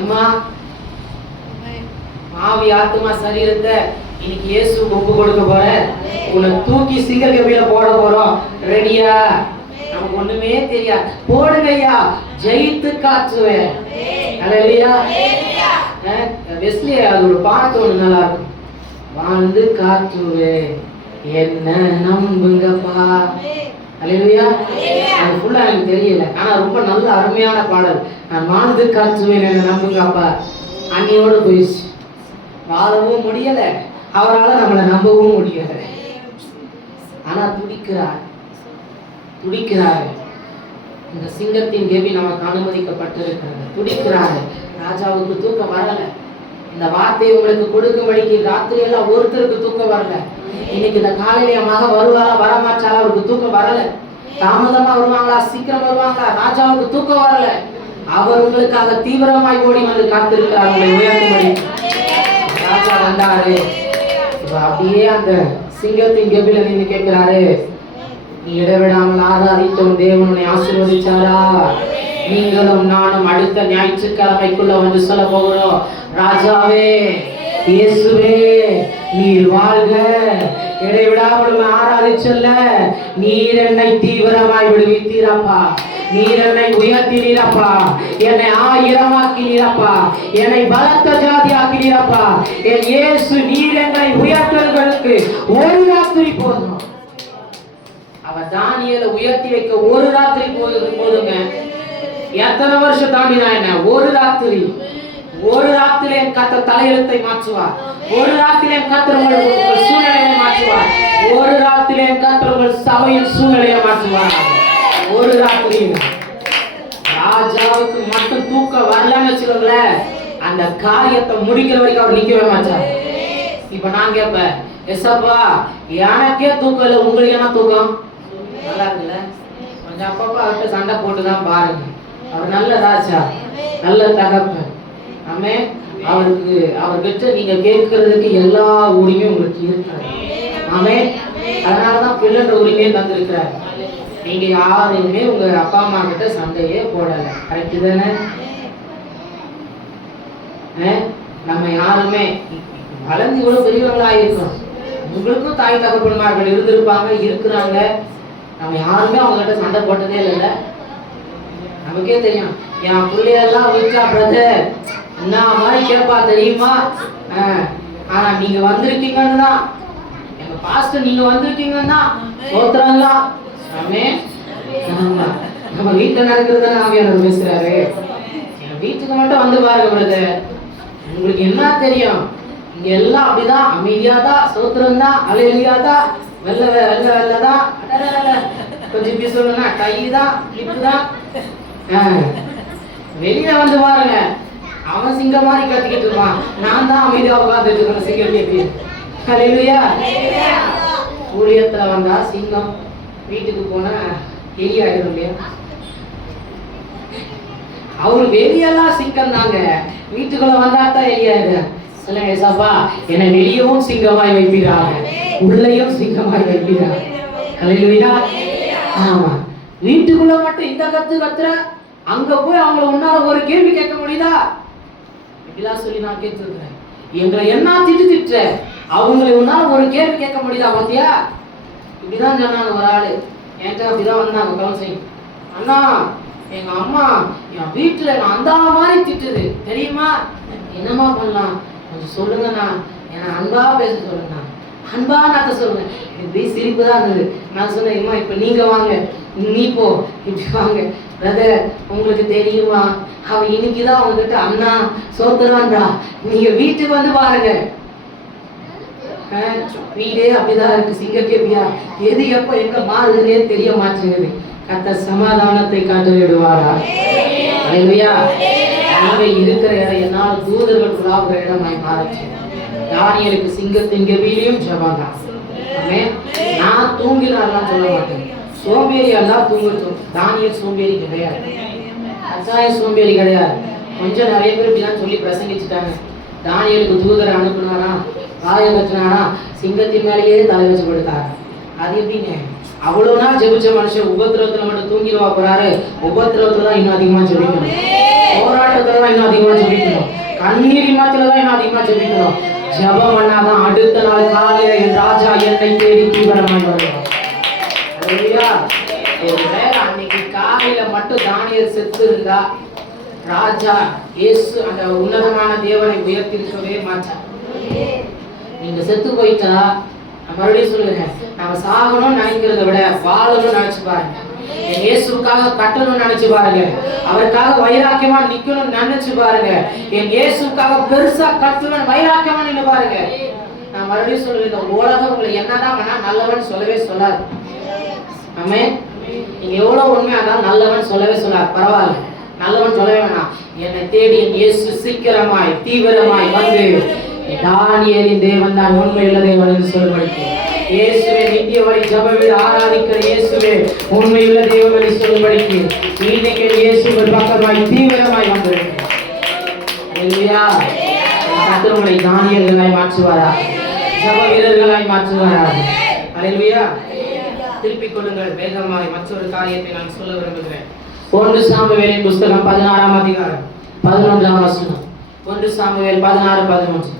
எம்மா மாவி ஆத்மா சரீரத்தை இன்னைக்கு இயேசு ஒப்பு கொடுக்க போற, உன்னை தூக்கி சிங்க கெபில போட போறோம், ரெடியா? நமக்கு ஒண்ணுமே தெரியாது, போடுங்க ஐயா, ஜெயித்து காட்டுவேன். அல்லேலூயா. வெஸ்லி அது ஒரு பாட்டு ஒண்ணு நல்லா இருக்கும், வாழ்ந்து காட்டுவேன் என்ன நம்புங்கப்பா. அல்லேலூயா. அது ஃபுல்லா எனக்கு தெரியல, ஆனா ரொம்ப நல்ல அருமையான பாடல். நான் வாழ்ந்து காட்டுவேன் என்ன நம்புங்கப்பா. அன்னியோடு போயிடுச்சு, வாழவும் முடியல, அவரால் நம்மளை நம்பவும் முடியல. ஆனா துடிக்கிறார், துடிக்கிறாரு. இந்த சிங்கத்தின் கெபி நமக்கு அனுமதிக்கப்பட்டிருக்கிறது. துடிக்கிறாரு. ராஜாவுக்கு தூக்கம் வரல. இந்த வார்த்தையை உங்களுக்கு கொடுக்கும்படிக்கு ராத்திரி எல்லாம் ஒருத்தருக்கு தூக்கம் வரல. இன்னைக்கு இந்த காலையில மக வருவாரா வரமாட்டாரா, அவருக்கு தூக்கம் வரல. தாமதமா வருவாங்களா சீக்கிரம் வருவாங்களா, ராஜாவுக்கு தூக்கம் வரல. அவர் உங்களுக்காக தீவிரமாய் ஓடி வந்து காத்திருக்கிறார் உங்களை உயர்த்தும்படி. ராஜா வந்தாரு. அப்படியே அந்த சிங்கத்தின் கெபில நின்று கேட்கிறாரு, நீ இடைவிடாமல் ஆராதித்தோம் தேவனை ஆசீர்வதிச்சாரா? நீங்களும் நானும் அடுத்த ஞாயிற்றுக்கிழமைக்குள்ள வந்து சொல்ல போகிறோம், ராஜாவே இயேசுவே நீர் வாழ்க, இடைவிடாமல் ஆராதிச்சல்ல, நீர் என்னை தீவிரமாய் விடுவித்தீரப்பா, நீர் என்னை உயர்த்தினீரப்பா, என்னை ஆயிரமாக்கினீரப்பா, என்னை பலத்த ஜாதி ஆக்கினீரப்பா. என் இயேசு நீர் என்னை உயர்த்தல்களுக்கு ஒரு ராத்திரி போதும். அவர் தானியேலை உயர்த்தி வைக்க ஒரு ராத்திரி போதுங்க. எத்தனை வருஷம் தாண்டினா என்ன? ஒரு ராத்திரி. ஒரு ராத்திரி என் கர்த்தர் தலையெழுத்தை மாற்றுவார். ஒரு ராத்திரி என் கர்த்தர் உங்கள் சூழ்நிலையை மாற்றுவார். ஒரு ராத்திரி என் கர்த்தர் உங்கள் சபையின் சூழ்நிலையை மாற்றுவார். ஒரு ராத்திரி. ராஜாவுக்கு மட்டும் தூக்கம் வரலன்னு வச்சுக்கோங்களேன், அந்த காரியத்தை முடிக்கிற வரைக்கும் அவர் நிக்கவே மாட்டார். இப்ப நான் கேட்பேன், எஸ்அப்பா எனக்கே தூக்கம் இல்லை, உங்களுக்கு என்ன தூக்கம்? நல்லா இருக்குல்ல? கொஞ்சம் அப்பப்பா அவர்கிட்ட சண்டை போட்டுதான் பாருங்க. அவர் நல்ல ராஜா, நல்ல தகப்பன். ஆமே. அவர்கிட்ட நீங்க கேட்கறதுக்கு எல்லா உரிமையும் உங்களுக்கு இருக்கிறது. ஆமே. அதனாலதான் பிள்ளைன்ற உரிமையை தந்திருக்கிறார். நீங்க யாருமே உங்க அப்பா அம்மா கிட்ட சண்டையே போடல. கரெக்ட் தானே? நம்ம யாருமே வளர்ந்து இவ்வளவு பெரியவங்களா இருக்கோம். உங்களுக்கும் தாய் தகப்பன்மார்கள் இருந்திருப்பாங்க, இருக்கிறாங்க. நம்ம யாருமே அவங்க கிட்ட சண்டை போட்டதே இல்லைல்ல. நமக்கே தெரியும். என் பிள்ளையெல்லாம் விட்டா பிரதர் என்ன மாதிரி கேட்பா தெரியுமா? ஆனா நீங்க வந்திருக்கீங்கன்னு தான், எங்க பாஸ்டர் நீங்க வந்திருக்கீங்கன்னா சோத்திரங்களா. நம்ம வீட்டுல நடக்கிறது தானே ஆவியானவர் பேசுறாரு. என் வீட்டுக்கு மட்டும் வந்து பாருங்க பிரதர், உங்களுக்கு என்ன தெரியும்? இங்க எல்லாம் அப்படிதான், அமைதியாதான், சோத்திரம் தான், அலையிலியாதான், வெள்ள வெள்ள வெள்ளதான், கொஞ்சம் பேசணும்னா கை தான், கிளிப்பு தான். வெளியில வந்து பாருங்க, அவன் சிங்க மாதிரி கத்திக்கிட்டு இருப்பான், நான் தான் அமைதியா உட்காந்துட்டு இருக்கேன் சிங்கத்தை. அல்லேலூயா. ஊழியத்துல வந்தா சிங்கம், வீட்டுக்கு போனா எலி ஆயிடும் இல்லையா? அவரு வெளியெல்லாம் சிங்கம் தாங்க, வீட்டுக்குள்ள வந்தாதான் எலி ஆயிடு. சொல்லுங்க ஏசப்பா, என்னை வெளியவும் சிங்கமாய் வைப்பீராக. உள்ளேயும் சிங்கமாய் வைக்கிறார். அல்லேலூயா. ஆமா, வீட்டுக்குள்ள மட்டும் இந்த கத்துற, அங்க போய் அவங்கள உன்னால ஒரு கேள்வி கேட்க முடியுதா? இப்படிலாம் சொல்லி நான் கேட்டுருக்கிறேன். எங்களை என்ன திட்டுற, அவங்களை உன்னால ஒரு கேள்வி கேட்க முடியுதா? பாத்தியா, இப்படிதான் சொன்னாங்க. ஒரு ஆளு என்கிட்ட அப்படிதான் வந்தாங்க கவுன்சிலிங். அண்ணா, எங்க அம்மா என் வீட்டுல நான் அந்த மாதிரி திட்டுது தெரியுமா, என்னமா பண்ணலாம் கொஞ்சம் சொல்லுங்கண்ணா, என்ன அன்பா பேச சொல்லுங்கண்ணா, அன்பா நாத்த சொல்லுங்க. இப்படி சிரிப்பு தான் இருந்தது. நான் சொன்னேன், அம்மா இப்ப நீங்க வாங்க, நீ போ, இப்படி வாங்க. பிரதர், உங்களுக்கு தெரியுமா, அவன் இன்னைக்குதான் அவங்ககிட்ட அண்ணா சோத்துறான்டா, நீங்க வீட்டுக்கு வந்து பாருங்க. வீடே அப்படிதான் இருக்கு, சிங்கக்கேபியா, எது எப்ப எங்க மாறுதுன்னே தெரிய மாட்டேங்குது. கர்த்தர் சமாதானத்தை காட்டு விடுவாரா? அல்லேலூயா. நாங்க இருக்கிற இடம் என்னால் தூதர்கள் உலாவுற இடமாய் மாறுச்சு. தானியேலுக்கு சிங்கத்தின் கெபியிலும் ஜெபம் தான். நான் தூங்கினாலாம் சொல்ல மாட்டேன், சோம்பேறி எல்லாம் தூங்கட்டும். தானியேல் சோம்பேறி கிடையாது, கட்டாயம் சோம்பேறி கிடையாது. கொஞ்சம் நிறைய பேர் இப்படிதான் சொல்லி பிரசங்கிச்சுட்டாங்க. தானியேலுக்கு தூதரை அனுப்புனாரா, வாயை கட்டினாரா, சிங்கத்தின் மேலேயே தலை வச்சு கொடுத்தாரா. அது எப்படிங்க? அவ்வளவு நாள் ஜெபிச்ச மனுஷன் உபத்திரவத்துல மட்டும் தூங்கிடுவா போறாரு? உபத்திரவத்துல தான் இன்னும் அதிகமா ஜெபிக்கணும், போராட்டத்துல தான் இன்னும் அதிகமா ஜெபிக்கணும், கண்ணீரின் மாத்தில தான் இன்னும் அதிகமா ஜெபிக்கணும். ஜெபம் பண்ணாதான் அடுத்த நாள் காலையில என் ராஜா என்னை தேடி தீவிரமாய் வருவார். ஒருவேளை அன்னைக்கு காலையில மட்டும் தானியேல் செத்து இருந்தா ராஜா இயேசு அந்த உன்னதமான தேவனை உயர்த்திருக்கவே மாட்டார். நீங்க செத்து போயிட்டா, நான் மறுபடியும் சொல்லுறேன், நம்ம சாகணும்னு நினைக்கிறத விட வாழணும்னு நினைச்சு பாருங்க. என் இயேசுக்காக கட்டணும்னு நினைச்சு பாருங்க, அவருக்காக வைராக்கியமா நிக்கணும்னு நினைச்சு பாருங்க, என் இயேசுக்காக பெருசா கட்டணும்னு வைராக்கியமா நின்று பாருங்க. நான் மறுபடியும் சொல்லுறேன், இந்த உலகம் உங்களை என்னதான் வேணா நல்லவன் சொல்லவே சொல்லாது. ஆமென். நீங்க எவ்வளவு உண்மையா இருந்தாலும் நல்லவன் சொல்லவே சொல்லாது. பரவாயில்ல, நல்லவன் சொல்லவே வேணாம். என்னை தேடி என் இயேசு சீக்கிரமாய் தீவிரமாய் வந்து தானியேலின் தேவன் தான் உண்மையுள்ள தேவன் என்று சொல்லும்படிக்கு, இயேசுவே நித்திய வரை ஜெப வீடு ஆராதிக்கிற இயேசுவே உண்மையுள்ள தேவன் என்று சொல்லும்படிக்கு இன்னைக்கு இயேசுவின் பக்கமாய் தீவிரமாய் வந்திருக்கிறேன். அல்லேலூயா. கர்த்தர் உங்களை தானியேல்களாய் மாற்றுவாரா, ஜெப வீரர்களாய் மாற்றுவாரா? அல்லேலூயா. திருப்பிக் கொள்ளுங்கள் வேகமாய். மற்றொரு காரியத்தை நான் சொல்ல விரும்புகிறேன். 1 சாமுவேலின் புத்தகம் 16ஆம் அதிகாரம் 11ஆம் வசனம். 1 சாமுவேல் 16:11.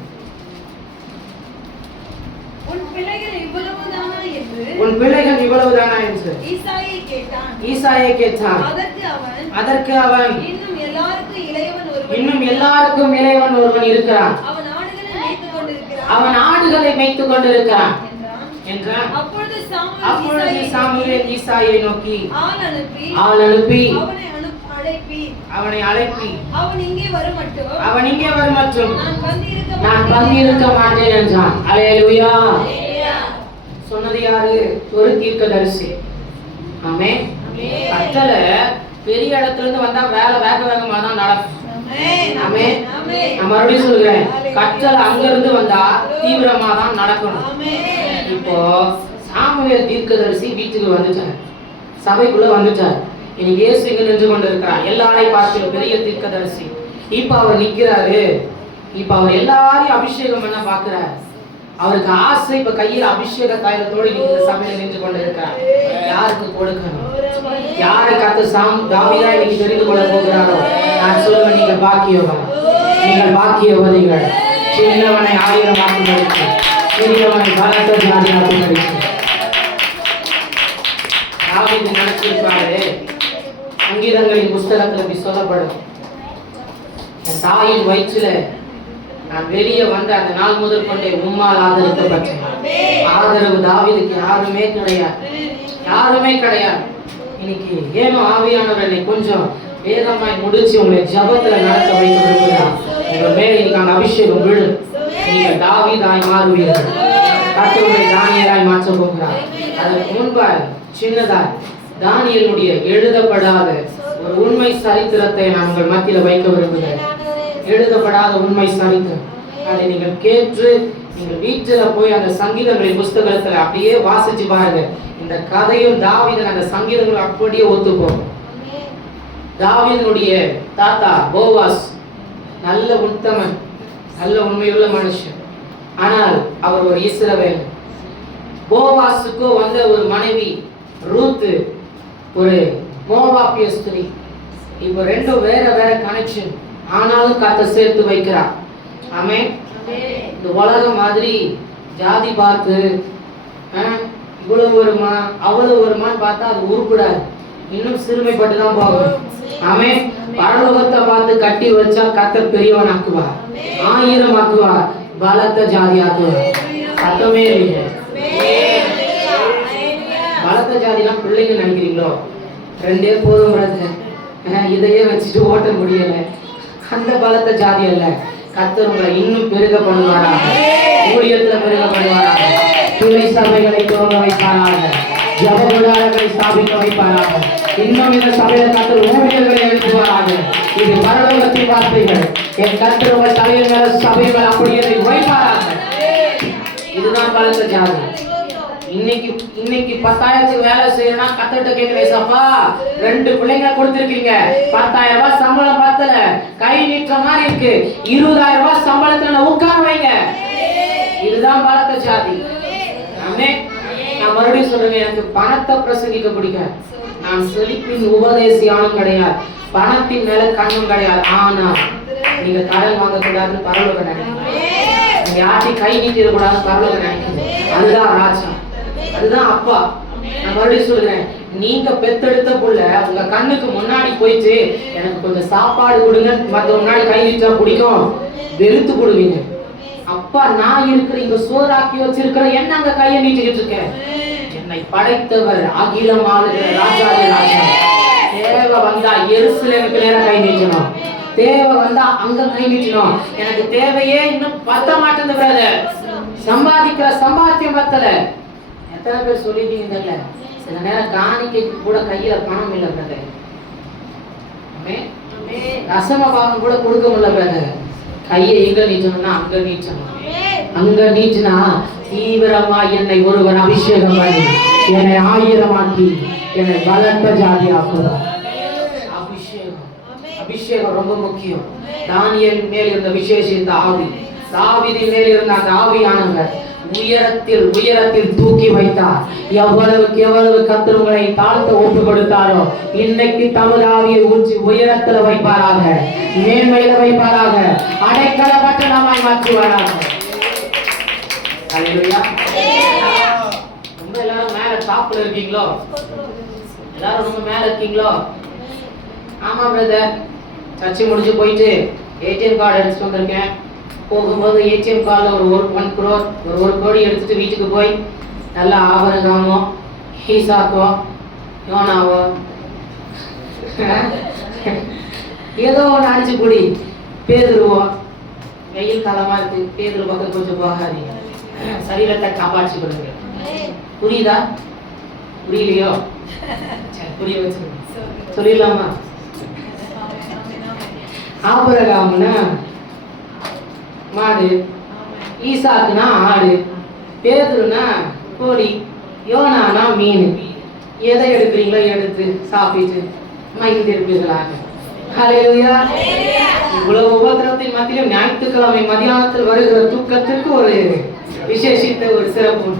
உன் பிள்ளைகள் இவ்வளவுதானா என்று ஈசாயை கேட்டான். அதற்கு அவன், இன்னும் எல்லாருக்கும் இளையவன் ஒருவன் இருக்கிறான், அவன் ஆடுகளை மேய்த்துக் கொண்டிருக்கிறான் என்றான். அப்பொழுது சாமுவேல் ஈசாயை நோக்கி ஆள் அனுப்பி அவனை அழைப்பி அவன் இங்கே வருமட்டும் நான் பந்தியிருக்க மாட்டேன் என்றான். அல்லேலூயா. சொன்னது யாரு? ஒரு தீர்க்கதரிசி. ஆமென். கட்டளை பெரிய இடத்துல இருந்து வந்தா வேலை வேகமா தான் நடக்கும். ஆமென். நான் மறுபடியும் சொல்றேன், கட்டளை அங்க இருந்து வந்தா தீவிரமா தான் நடக்கணும். இப்போ சாமுவேல் தீர்க்கதரிசி வீட்டுக்கு வந்துட்டார், சபைக்குள்ள வந்துட்டார். இன்னைக்கு இயேசு இங்க நின்று கொண்டு இருக்கிறார், எல்லாரையும் பார்க்கிற பெரிய தீர்க்கதரிசி. இப்ப அவர் நிக்கிறாரு, இப்ப அவர் எல்லாரையும் அபிஷேகம் பண்ண பாக்குறாரு. அவருக்கு ஆசை, இப்ப கையில் அபிஷேக தைலத்தோடு இந்த சபையில நின்று கொண்டு இருக்கிறார். யாருக்கு கொடுக்கணும், யாரை கர்த்தர் தாவீதா இன்னைக்கு தெரிந்து கொள்ள போகிறாரோ, நான் சொல்லுவேன், நீங்கள் பாக்கியவான், நீங்கள் பாக்கியவதிகள். சின்னவனை 1000 ஆக்கும்படிக்கு, சிறியவனை பலத்த ஜாதி ஆக்கும்படிக்கு. தாவீது நினைச்சிருப்பாரு, சங்கீதங்களின் புஸ்தகத்துல இப்படி சொல்லப்படும், என் தாயின் வயிற்றுல நான் வெளியே வந்த அந்த நாள் முதல் கொண்டே உம்மால் ஆதரிக்கப்பட்டேன். ஆதரவு தாவீதுக்கு யாருமே கிடையாது. இன்னைக்கு ஏனோ ஆவியானவர் என்னை கொஞ்சம் வேகமாய் முடிச்சு உங்களை ஜபத்துல நடத்த வைக்க விரும்புகிறார். உங்கள் மேல் இன்னைக்கு அந்த அபிஷேகம் விழும், நீங்கள் தாவீதாய் மாறுவீர்கள். கர்த்தர் உங்களை தானியேலாய் மாற்ற போகிறார். அதற்கு முன்பாக சின்னதாய் தானியேலுடைய எழுதப்படாத ஒரு உண்மை சரித்திரத்தை நான் உங்கள் மத்தியில வைக்க விரும்புகிறேன். எழுதப்படாத உண்மை சரித்திரம், அதை நீங்கள் கேட்டு நீங்கள் வீட்டில் போய் அந்த சங்கீதங்களின் புஸ்தகத்துல அப்படியே வாசிச்சு பாருங்க. இந்த கதையும் தாவீதன் அந்த சங்கீதங்களும் அப்படியே ஒத்துப்போம். தாவீதனுடைய தாத்தா போவாஸ் நல்ல உத்தமன், நல்ல உண்மையுள்ள மனுஷன். ஆனால் அவர் ஒரு இஸ்ரவேல். போவாசுக்கு வந்த ஒரு மனைவி ரூத், ஒரு மோவாபிய ஸ்திரீ. இப்போ ரெண்டும் வேற வேற கனெக்ஷன், ஆனாலும் கர்த்தர் சேர்த்து வைக்கிறார். ஆமென். இந்த உலகம் மாதிரி ஜாதி பார்த்து இவ்வளவு வருமா அவ்வளவு வருமான்னு பார்த்தா அது உருப்படாது, இன்னும் சிறுமைப்பட்டு தான் போகும். ஆமென். பரலோகத்தை பார்த்து கட்டி வச்சா கர்த்தர் பெரியவன் ஆக்குவார், 1000 ஆக்குவார், பலத்த ஜாதி ஆக்குவார். சத்தமே இல்லையே. பலத்த ஜாதிலாம் பிள்ளைங்க நினைக்கிறீங்களோ? 2 போதும் பிரதர், இதையே வச்சுட்டு ஓட்ட முடியல. அந்த பலத்த ஜாதி அல்ல. கர்த்தர் உங்களை இன்னும் பெருக பண்ணுவாராக, ஊழியத்துல பெருக பண்ணுவாராக, துணை சபைகளை துவங்க வைப்பாராக, ஜப கூடாரங்களை ஸ்தாபிக்க வைப்பாராக, இன்னும் இந்த சபையில கர்த்தர் ஊழியர்களை எழுப்புவாராக. இது பரலோகத்தின் வார்த்தைகள். என் கர்த்தர் உங்கள் தலையில் மேல சபைகள் அப்படியே வைப்பாராக. இதுதான் பலத்த ஜாதி. இன்னைக்கு 10,000 வேலை செய்யணும்னா கத்தட்ட கேட்கிறேன், சப்பா 2 பிள்ளைங்க கொடுத்திருக்கீங்க, 10,000 ரூபாய் சம்பளம் பத்தல, கை நீட்டுற மாதிரி இருக்கு, 20,000 ரூபாய் சம்பளத்துல உட்கார வைங்க. இதுதான் பலத்த ஜாதி. நான் மறுபடியும் சொல்றேன், எனக்கு பணத்தை பிரசங்கிக்க பிடிக்காது. நான் செழிப்பின் உபதேசியானும் கிடையாது, பணத்தின் மேல கண்ணும் கிடையாது. ஆனா நீங்க கடன் வாங்க கூடாதுன்னு பரலோகம் நினைக்கிறேன், யார்ட்டையும் கை நீட்டிட கூடாதுன்னு பரலோகம் நினைக்கிறேன். அதுதான் ராஜா, அதுதான் அப்பா. நான் மறுபடியும் சொல்றேன், நீங்க பெத்தெடுத்த புள்ள உங்க கண்ணுக்கு முன்னாடி போயிட்டு எனக்கு கொஞ்சம் சாப்பாடு கொடுங்க, மத்த முன்னாடி கை நீட்டா பிடிக்கும், வெறுத்து கொடுவீங்க. அப்பா நான் இருக்கிற இங்க சோறாக்கி வச்சிருக்கிற என்ன அங்க கையை நீட்டிக்கிட்டு இருக்கேன். என்னை படைத்தவர் அகிலம் ஆளுகிற ராஜாவே ராஜா. தேவை வந்தா எருசலேமுக்கு நேரம் கை நீட்டணும், தேவை வந்தா அங்க கை நீட்டணும். எனக்கு தேவையே இன்னும் பத்த மாட்டேங்குது பிரதர், சம்பாதிக்கிற சம்பாத்தியம் பத்தல. எத்தனை பேர் சொல்லிட்டீங்கல்ல, சில நேரம் காணிக்கைக்கு கூட கையில பணம் இல்லை பிரதர், ரசம பாகம் கூட கொடுக்க முடியல பிரதர். கையை எங்க நீட்டணும்னா அங்க நீட்டணும், அங்க நீட்டினா தீவிரமா என்னை ஒருவர் அபிஷேகம் பண்ணி என்னை 1000 ஆக்கி என்னை பலத்த ஜாதி ஆக்குவார். அபிஷேகம் ரொம்ப முக்கியம். தானியேல் மேல் இருந்த விசேஷித்த ஆவி, தாவீதின் மேல் இருந்த அந்த ஆவியானவர் உயரத்தில் தூக்கி வைத்தார். எவ்வளவு கர்த்தர் உங்களை தாழ்த்த ஒப்பு கொடுத்தாரோ இன்னைக்கு தமது ஆவியை ஊற்றி உயரத்துல வைப்பாராக, மேன்மையில வைப்பாராக, அடைக்கல பட்டணமாய் மாற்றுவாராக. அல்லேலூயா. ரொம்ப எல்லாரும் மேல டாப்ல இருக்கீங்களோ? எல்லாரும் ரொம்ப மேல இருக்கீங்களோ? ஆமா பிரதர், சர்ச்சை முடிஞ்சு போயிட்டு ஏடிஎம் கார்டு எடுத்துட்டு வந்திருக்கேன். போகும்போது ஏடிஎம் கார்டில் ஒரு 1 crore ஒரு 1 கோடி எடுத்துட்டு வீட்டுக்கு போய் நல்லா ஆபரகாமோ ஈசாக்கோ யோனாவோ ஏதோ ஒன்று அடிச்சு குடி, பேதுருவோம். வெயில் காலமா இருக்கு, பேதுரு பக்கம் கொஞ்சம் போகாதீங்க, சரீரத்தை காப்பாற்றி கொடுங்க. புரியுதா? புரியலையோ? புரிய வச்சு சொல்லிடலாமா? ஆபரகாம்னா மாடு, ஈசாக்குனா ஆடு, பேதுருனா கோழி, யோனானா மீன். எதை எடுக்கிறீங்களோ எடுத்து சாப்பிட்டு மகிழ்ந்திருப்பீர்களாக. ஹல்லேலூயா. இவ்வளவு உபத்திரவத்தின் மத்தியிலும் ஞாயிற்றுக்கிழமை மதியானத்தில் வருகிற தூக்கத்திற்கு ஒரு விசேஷித்த ஒரு சிறப்பு.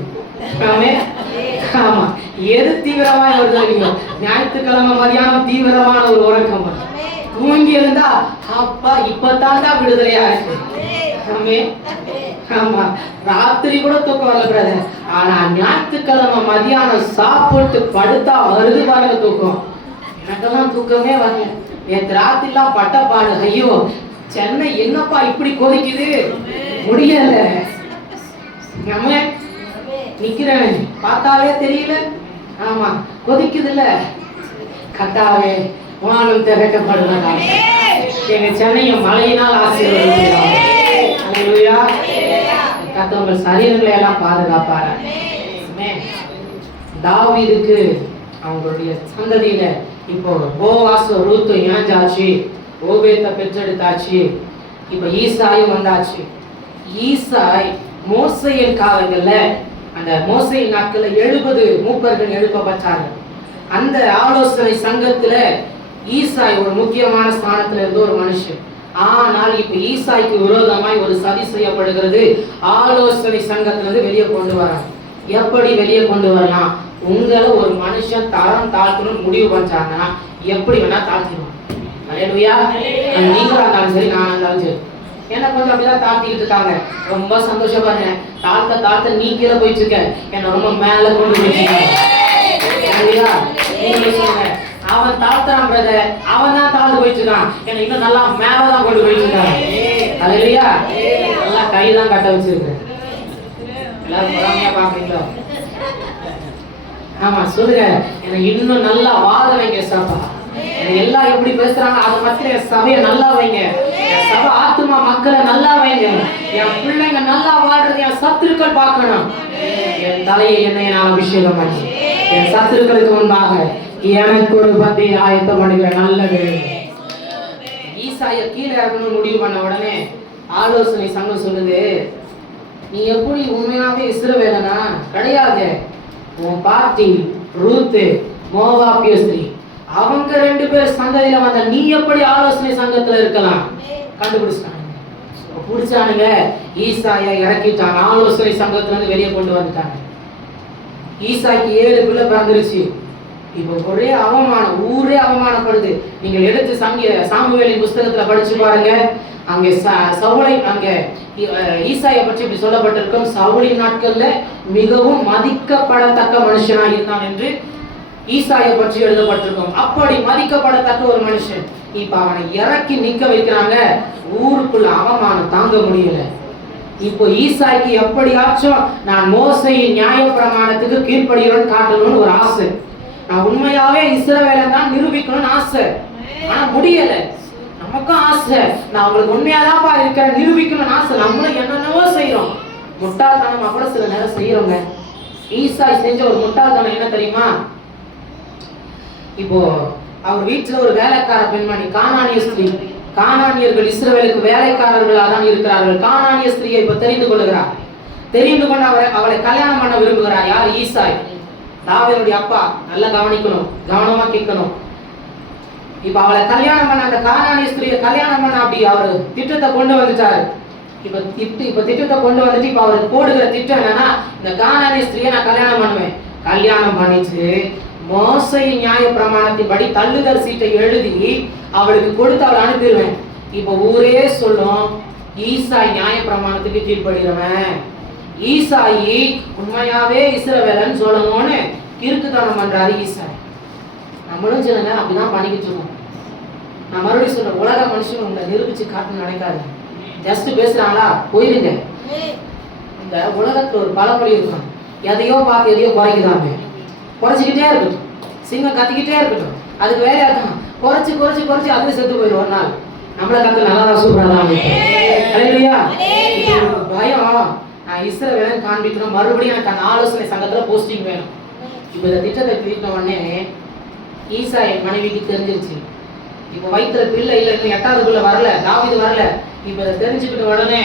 ஆமா, எது தீவிரமாய் வருது? ஞாயிற்றுக்கிழமை மதியானம் தீவிரமான ஒரு உறக்கம். தூங்கி இருந்தா அப்பா இப்பதான்டா விடுதலையா இருக்கு. ஆமா, ராத்திரி கூட தூக்கம் வரல பிரதர், ஆனா ஞாயிற்றுக்கிழமை மதியானம் சாப்பிட்டு படுத்தா வருது பாருங்க தூக்கம். எனக்கெல்லாம் தூக்கமே வரல. நேற்று ராத்திரிலாம் பட்டப்பாடு, ஐயோ சென்னை என்னப்பா இப்படி கொதிக்குது, முடியல. நம்ம நிக்கிறேன், பார்த்தாலே தெரியல. ஆமா, கொதிக்குதுல்ல. கட்டாவே வானம் திரட்டப்படுவதா, எங்க சென்னையை மழையினால் ஆசீர்வதிக்கிறார். அல்லேலூயா. கர்த்தர் உங்கள் சரீரங்களை எல்லாம் பாதுகாப்பார். தாவீதுக்கு அவங்களுடைய சந்ததியில இப்போ போவாஸ் ரூத் இணைஞ்சாச்சு, ஓபேத்தை பெற்றெடுத்தாச்சு, இப்ப ஈசாயும் வந்தாச்சு. ஈசாய் மோசேயின் காலங்கள்ல, அந்த மோசேயின் நாட்கள்ல 70 மூப்பர்கள் எழுப்பப்பட்டார்கள். அந்த ஆலோசனை சங்கத்துல ஈசாய் ஒரு முக்கியமான ஸ்தானத்துல இருந்த ஒரு மனுஷன். ஆனால் இப்ப ஈசாய்க்கு விரோதமாய் ஒரு சதி செய்யப்படுகிறது. ஆலோசனை சங்கத்திலிருந்து வெளியே கொண்டு வராங்க. எப்படி வெளியே கொண்டு வரலாம்? உங்களை ஒரு மனுஷன் தரம் தாழ்த்தணும்னு முடிவு பண்ணாங்கன்னா எப்படி வேணா தாழ்த்திடுவான். அல்லேலூயா. நீங்களா இருந்தாலும் சரி, நான் இருந்தாலும் சரி. என்ன கொஞ்சம் அப்படிதான் தாழ்த்திக்கிட்டு இருக்காங்க. ரொம்ப சந்தோஷப்படுங்க. தாழ்த்த நீ கீழே போயிட்டு இருக்க, என்ன ரொம்ப மேல கொண்டு போயிட்டு. அவன் தாழ்த்தான் பிரதர், அவன் தான் தாழ்ந்து போயிட்டு இருக்கான், என்ன இன்னும் நல்லா மேலதான் கொண்டு போயிட்டு இருக்கான். அல்லேலூயா. நல்லா கைதான் கட்ட வச்சிருக்கேன். எல்லாரும் பொறாமையா பாக்குறீங்களோ? ஆமா சொல்லுங்க, எனக்கு இன்னும் நல்லா வாழ வைங்க சபா. எல்லாம் எப்படி பேசுறாங்க அதை பத்தி என் சபையை நல்லா வைங்க, என் சபை ஆத்துமா மக்களை நல்லா வைங்க, என் பிள்ளைங்க நல்லா வாழ்றது என் சத்துருக்கள் பார்க்கணும். என் தலையை என்னை நான் அபிஷேகம் பண்ணி என் சத்துருக்களுக்கு முன்பாக எனக்கு ஒரு பத்தி ஆயத்தம் பண்ணுகிறேன். நல்லது. ஈசாய கீழே இறங்கணும்னு முடிவு பண்ண உடனே ஆலோசனை சங்கம் சொல்லுது, நீ எப்படி உண்மையாவே இஸ்ரவேலனா? கிடையாது. உன் பாட்டி ரூத்து மோவாபிய ஸ்திரீ, அவங்க 2 பேர் சந்ததியில வந்த நீ எப்படி ஆலோசனை சங்கத்துல இருக்கலாம்? கண்டுபிடிச்சானுங்க. பிடிச்சானுங்க. ஈசாயை இறக்கிட்டாங்க. ஆலோசனை சங்கத்துல இருந்து வெளியே கொண்டு வந்துட்டாங்க. ஈசாய்க்கு 7 பிள்ளை பிறந்துருச்சு. இப்போ ஒரே அவமானம், ஊரே அவமானப்படுது. நீங்கள் எடுத்து சாமுவேலின் புஸ்தகத்துல படிச்சு பாருங்க. அங்கே சவுலை, அங்க ஈசாயை பற்றி இப்படி சொல்லப்பட்டிருக்கும், சவுலின் நாட்கள்ல மிகவும் மதிக்கப்படத்தக்க மனுஷனா இருந்தான் என்று ஈசாயை பற்றி எழுதப்பட்டிருக்கும். அப்படி மதிக்கப்படத்தக்க ஒரு மனுஷன். இப்ப அவனை இறக்கி நிக்க வைக்கிறாங்க. ஊருக்குள்ள அவமானம் தாங்க முடியல. இப்போ ஈசாய்க்கு எப்படியாச்சும் நான் மோசையின் நியாய பிரமாணத்துக்கு கீழ்ப்படுகிறேன் காட்டணும்னு ஒரு ஆசை. நான் உண்மையாவே இஸ்ரவேலன் தான் நிரூபிக்கணும்னு ஆசை. ஆனா முடியல. நமக்கும் ஆசை, நான் உங்களுக்கு உண்மையாதான்ப்பா இருக்கிறேன் நிரூபிக்கணும்னு ஆசை. நம்மளும் என்னென்னவோ செய்யறோம். முட்டாள்தனமா கூட சில நேரம் செய்யறோங்க. ஈசாய் செஞ்ச ஒரு முட்டாள்தனம் என்ன தெரியுமா? இப்போ அவர் வீட்டுல ஒரு வேலைக்கார பெண்மணி, கானானிய ஸ்திரீ. கானானியர்கள் இஸ்ரவேலுக்கு வேலைக்காரர்களாக தான் இருக்கிறார்கள். கானானிய ஸ்திரீயை இப்ப தெரிந்து கொள்கிறார். தெரிந்து கொண்டு அவளை கல்யாணம் பண்ண விரும்புகிறார். யார்? ஈசாய், தாவீதுடைய அப்பா. நல்லா கவனிக்கணும், கவனமா கேட்கணும். இப்ப அவளை கல்யாணம் பண்ண, அந்த கானானிய ஸ்திரீயை கல்யாணம் பண்ண அப்படி அவர் திட்டத்தை கொண்டு வந்துட்டாரு. இப்ப திட்டத்தை கொண்டு வந்துட்டு இப்ப அவர் போடுகிற திட்டம் என்னன்னா, இந்த கானானிய ஸ்திரீயை நான் கல்யாணம் பண்ணுவேன். கல்யாணம் பண்ணிட்டு மோசையின் நியாய பிரமாணத்தின்படி தள்ளுதல் சீட்டை எழுதி அவளுக்கு கொடுத்து அவளை அனுப்பிடுவேன். இப்ப ஊரே சொல்லும், ஈசாய் நியாய பிரமாணத்துக்கு கீழ்படுகிறவன், ஈசாயி உண்மையாவே இஸ்ரவேலன் சொல்லணும்னு கிறுக்குத்தனம் பண்றாரு ஈசாய். நம்மளும் சொல்லுங்க அப்படிதான் பண்ணிக்கிட்டு இருக்கோம். நான் மறுபடியும் சொல்றேன், உலக மனுஷன் உங்களை நிரூபிச்சு காட்டணும்னு நினைக்காது. ஜஸ்ட் பேசுறாங்களா போயிருங்க. இந்த உலகத்துல ஒரு பழமொழி இருக்கும், எதையோ பார்த்து எதையோ குறைக்குதாமே. குறைச்சிக்கிட்டே இருக்கட்டும், சிங்கம் கத்திக்கிட்டே இருக்கட்டும், அதுக்கு வேலையா இருக்கும். குறைச்சு குறைச்சு குறைச்சு அதுவே செத்து போயிடும் ஒரு நாள். நம்மள கத்து நல்லா தான் சூப்பரா தான் பயம். நான் இஸ்ரவேலன் காண்பிக்கணும், மறுபடியும் எனக்கு அந்த ஆலோசனை சங்கத்துல போஸ்டிங் வேணும். இப்ப இந்த திட்டத்தை தீர்த்த உடனே ஈசாய் மனைவிக்கு தெரிஞ்சிருச்சு. இப்ப வயிற்றுல பிள்ளை இல்லை, இன்னும் 8வது பிள்ளை வரல, தாவீது வரல. இப்ப இதை தெரிஞ்சுக்கிட்ட உடனே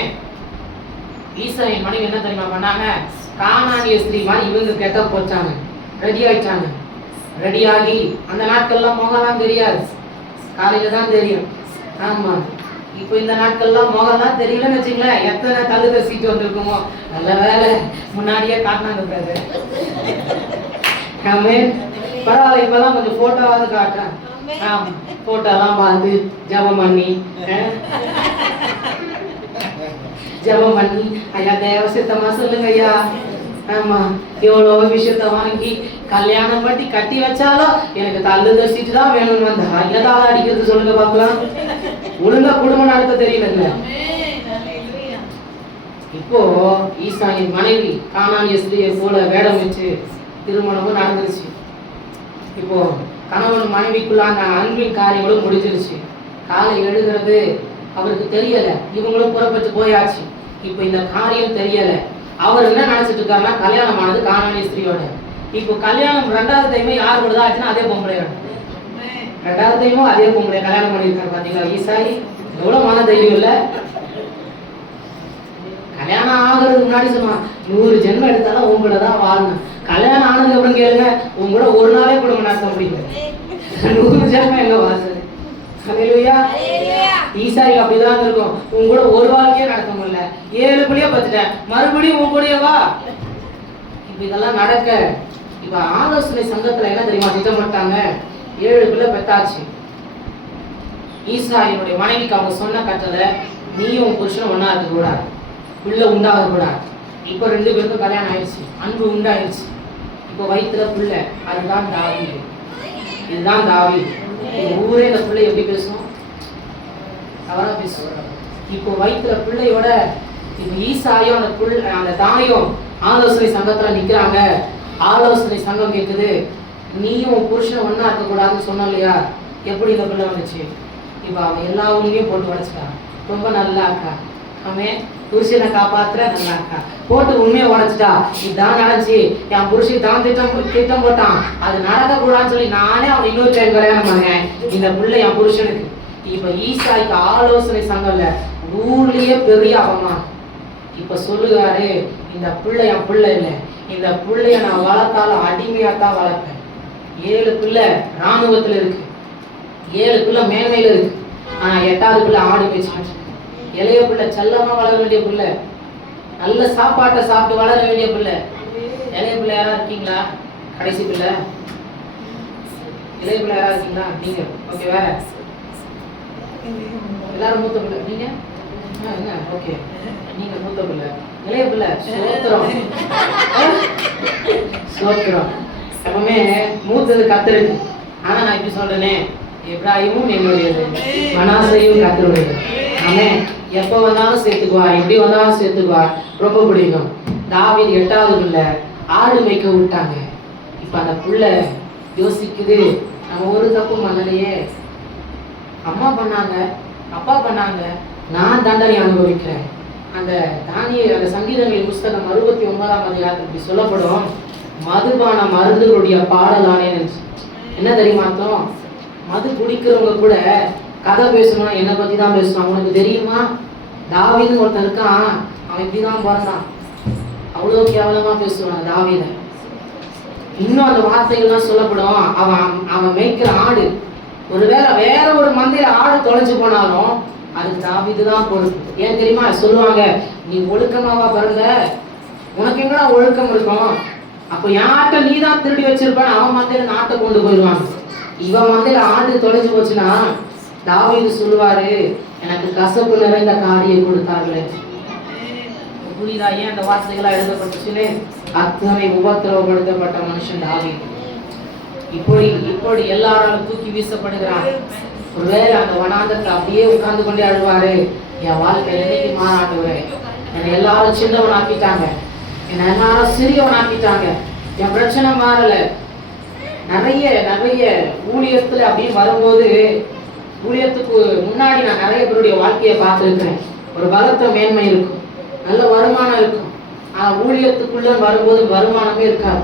ஈசாயின் மனைவி என்ன தெரியுமா பண்ணாங்க? கானானிய ஸ்திரீ மாதிரி இவங்க கெட்ட போச்சாங்க, ரெடி ஆயிட்டாங்க. ரெடியாகி அந்த நாட்கள்லாம் முகம்லாம் தெரியாது, காலையில தான் தெரியும். ஆமா, இப்போ இந்த நாட்கள்லாம் முகம்லாம் தெரியலன்னு வச்சுங்களேன், எத்தனை தள்ளுதல் சீட்டு வந்திருக்குமோ. நல்ல வேலை முன்னாடியே காட்டினாங்க பிரதர். பரவாயில்ல, இப்பெல்லாம் கொஞ்சம் போட்டோவாவது காட்டுறேன். ஆமா, போட்டோலாம் பார்த்து ஜபம் பண்ணி ஐயா தேவ சித்தமா சொல்லுங்க ஐயா. ஆமா, எவ்வளவு விஷயத்த வாங்கி கல்யாணம் பண்ணி கட்டி வச்சாலும் எனக்கு தள்ளுதல் சீட்டு தான் வேணும்னு வந்தா இல்லதான் அடிக்கிறது சொல்லுங்க பாக்கலாம். ஒழுங்கா குடும்பம் நடத்த தெரியலங்க. இப்போ ஈசாயின் மனைவி கானானிய ஸ்திரீயை போல வேடம் வச்சு திருமணமும் நடந்துருச்சு. இப்போ கணவன் மனைவிக்குள்ள அந்த அன்பின் காரியங்களும் முடிஞ்சிருச்சு. காலை எழுதுறது அவருக்கு தெரியல, இவங்களும் புறப்பட்டு போயாச்சு. இப்போ இந்த காரியம் தெரியல. அவர் என்ன நினைச்சிட்டு இருக்காருன்னா, கல்யாணம் ஆனது கானானிய ஸ்திரீயோட. இப்போ கல்யாணம் 2வது டைமும் யார் கூட தான் ஆச்சுன்னா அதே பொம்பளையோட. 2வது டைமும் அதே பொம்பளை கல்யாணம் பண்ணியிருக்காரு. பாத்தீங்களா ஈசாய் எவ்வளவு மன தைரியம் இல்ல. கல்யாணம் ஆகிறதுக்கு முன்னாடி சொன்னா 100 ஜென்மம் எடுத்தாலும் உங்களோட தான் வாழணும். கல்யாணம் ஆனதுக்கு அப்புறம் கேளுங்க, உங்களோட ஒரு நாளே குடும்பம் நடத்த முடியல. 100 ஜென்மம் எங்க வாசல். ஈசாய் அப்படிதான் இருக்கும். உங்களோட ஒரு வாழ்க்கையே நடத்த முடியல. 7 பிள்ளைய பத்துட்டேன், மறுபடியும் உங்க கூடயே வா. இப்ப இதெல்லாம் நடக்க இப்ப ஆலோசனை சங்கத்துல என்ன தெரியுமா திட்டமிட்டாங்க? 7 பிள்ளை பெத்தாச்சு. ஈசாயினுடைய மனைவிக்கு அவங்க சொன்ன கட்டளை, நீயும் புருஷனும் ஒன்னா இருக்க கூடாது, பிள்ளை உண்டாக கூடாது. இப்ப 2 பேருக்கும் கல்யாணம் ஆயிடுச்சு, அன்பு உண்டாயிடுச்சு. இப்போ வயிற்றுல பிள்ளை, அதுதான் தாவீது. இதுதான் தாவீது. ஊரே இந்த பிள்ளை எப்படி பேசும்? அவரா பேசுவாங்க. இப்போ வயிற்றுல பிள்ளையோட இப்ப ஈசாயும் அந்த தாயும் ஆலோசனை சங்கத்துல நிக்கிறாங்க. ஆலோசனை சங்கம் கேக்குது, நீயும் புருஷன் ஒன்னா இருக்க கூடாதுன்னு சொன்ன இல்லையா? எப்படி இந்த பிள்ளை வந்துச்சு? இப்ப அவன் எல்லா உண்மையும் போட்டு உடைச்சிட்டான். ரொம்ப நல்லா அக்கா, அவன் புருஷனை காப்பாத்துற நல்லா அக்கா போட்டு உண்மையை உடைச்சிட்டா. இதுதான் நடந்துச்சு, என் புருஷன் தான் திட்டம் போட்டான், அது நடக்க கூடாதுன்னு சொல்லி நானே அவன் இன்னொரு டைம் கல்யாணம் பண்ணேன். இந்த பிள்ளை என் புருஷனுக்கு. இப்ப ஈசாய்க்கு ஆலோசனை சங்கம்ல ஊர்லயே பெரிய அவமானம். இப்ப சொல்லுகாரு, இந்த பிள்ளை என் பிள்ளை இல்லை, இந்த பிள்ளைய நான் வளர்த்தாலும் அடிமையாத்தான் வளர்ப்பேன். 7 பிள்ளை ராணுவத்துல இருக்கு, 7 பிள்ளை மேன்மையில இருக்கு. ஆனா 8வது பிள்ளை ஆடு பேச்சு. இளைய பிள்ளை செல்லமா வளர வேண்டிய பிள்ளை, நல்ல சாப்பாட்டை சாப்பிட்டு வளர வேண்டிய பிள்ளை. இளைய பிள்ளை யாரா இருக்கீங்களா? கடைசி பிள்ளை இளைய பிள்ளை யாரா இருக்கீங்களா? நீங்க ஓகே. வேற எல்லாரும் மூத்த பிள்ளை. நீங்க என்ன? ஓகே, நீங்க மூத்த பிள்ளை. இளைய பிள்ளை சோத்திரம் சோத்திரம். எப்பவுமே மூத்தது கத்தருக்கு. ஆனா நான் இப்படி சொல்றேனே, இப்ராஹிமும் என்னுடையது, மனாசையும் கத்தருடையது. ஆமே, எப்ப வந்தாலும் சேர்த்துக்குவார், எப்படி வந்தாலும் சேர்த்துக்குவார். ரொம்ப பிடிக்கும். தாவீது 8வது பிள்ளை ஆடு மேய்க்க விட்டாங்க. இப்ப அந்த பிள்ளை யோசிக்குது, நம்ம ஒரு தப்பு பண்ணலையே, அம்மா பண்ணாங்க, அப்பா பண்ணாங்க, நான் தண்டனை அனுபவிக்கிறேன். அந்த சங்கீதங்களின் புஸ்தகம் 69ஆம் அதிகாரத்தில் இப்படி சொல்லப்படும், மதுபான மருந்துகளுடைய பாடலானே. என்ன தெரியுமா அர்த்தம்? மது குடிக்கிறவங்க கூட கதை பேசணும், என்னை பத்தி தான் பேசணும். உனக்கு தெரியுமா, தாவீதுன்னு ஒருத்தன் இருக்கான், அவன் இப்படிதான் பிறந்தான், அவ்வளவு கேவலமா பேசுவான் தாவீத. இன்னும் அந்த வார்த்தைகள்லாம் சொல்லப்படும், அவன் மேய்க்கிற ஆடு, ஒருவேளை வேற ஒரு மந்தையில ஆடு தொலைச்சு போனாலும் அதுக்கு தாவீது தான் பொறுப்பு. ஏன் தெரியுமா சொல்லுவாங்க, நீ ஒழுக்கமாவா பிறந்த, உனக்கு எங்கடா ஒழுக்கம் இருக்கும்? அப்ப யார்கிட்ட நீ தான் திருடி வச்சிருப்பான், அவன் மந்தையில நாட்டை கொண்டு போயிடுவான். இவன் மந்தையில ஆடு தொலைச்சு போச்சுன்னா தாவீது சொல்லுவாரு, எனக்கு கசப்பு நிறைந்த காடியை கொடுத்தார்களே. புரியுதா ஏன் அந்த வார்த்தைகளா எழுதப்பட்டுச்சுன்னு? அத்தனை உபத்திரவப்படுத்தப்பட்ட மனுஷன் தாவீது. இப்படி எல்லாராலும் தூக்கி வீசப்படுகிறான். ஒருவேளை அந்த வனாந்தரத்துல அப்படியே உட்கார்ந்து கொண்டே அழுவாரு, என் வாழ்க்கை என்னைக்கு மாறாண்டுவேன், என்னை எல்லாரும் சின்னவன் ஆக்கிட்டாங்க, என்னை எல்லாரும் சிறியவன் ஆக்கிட்டாங்க, என் பிரச்சனை மாறல. நிறைய ஊழியத்துல அப்படின்னு வரும்போது, ஊழியத்துக்கு முன்னாடி நான் நிறைய பேருடைய வாழ்க்கையை பார்த்துருக்கிறேன். ஒரு பலத்த மேன்மை இருக்கும், நல்ல வருமானம் இருக்கும். ஆனா ஊழியத்துக்குள்ள வரும்போது வருமானமே இருக்காது,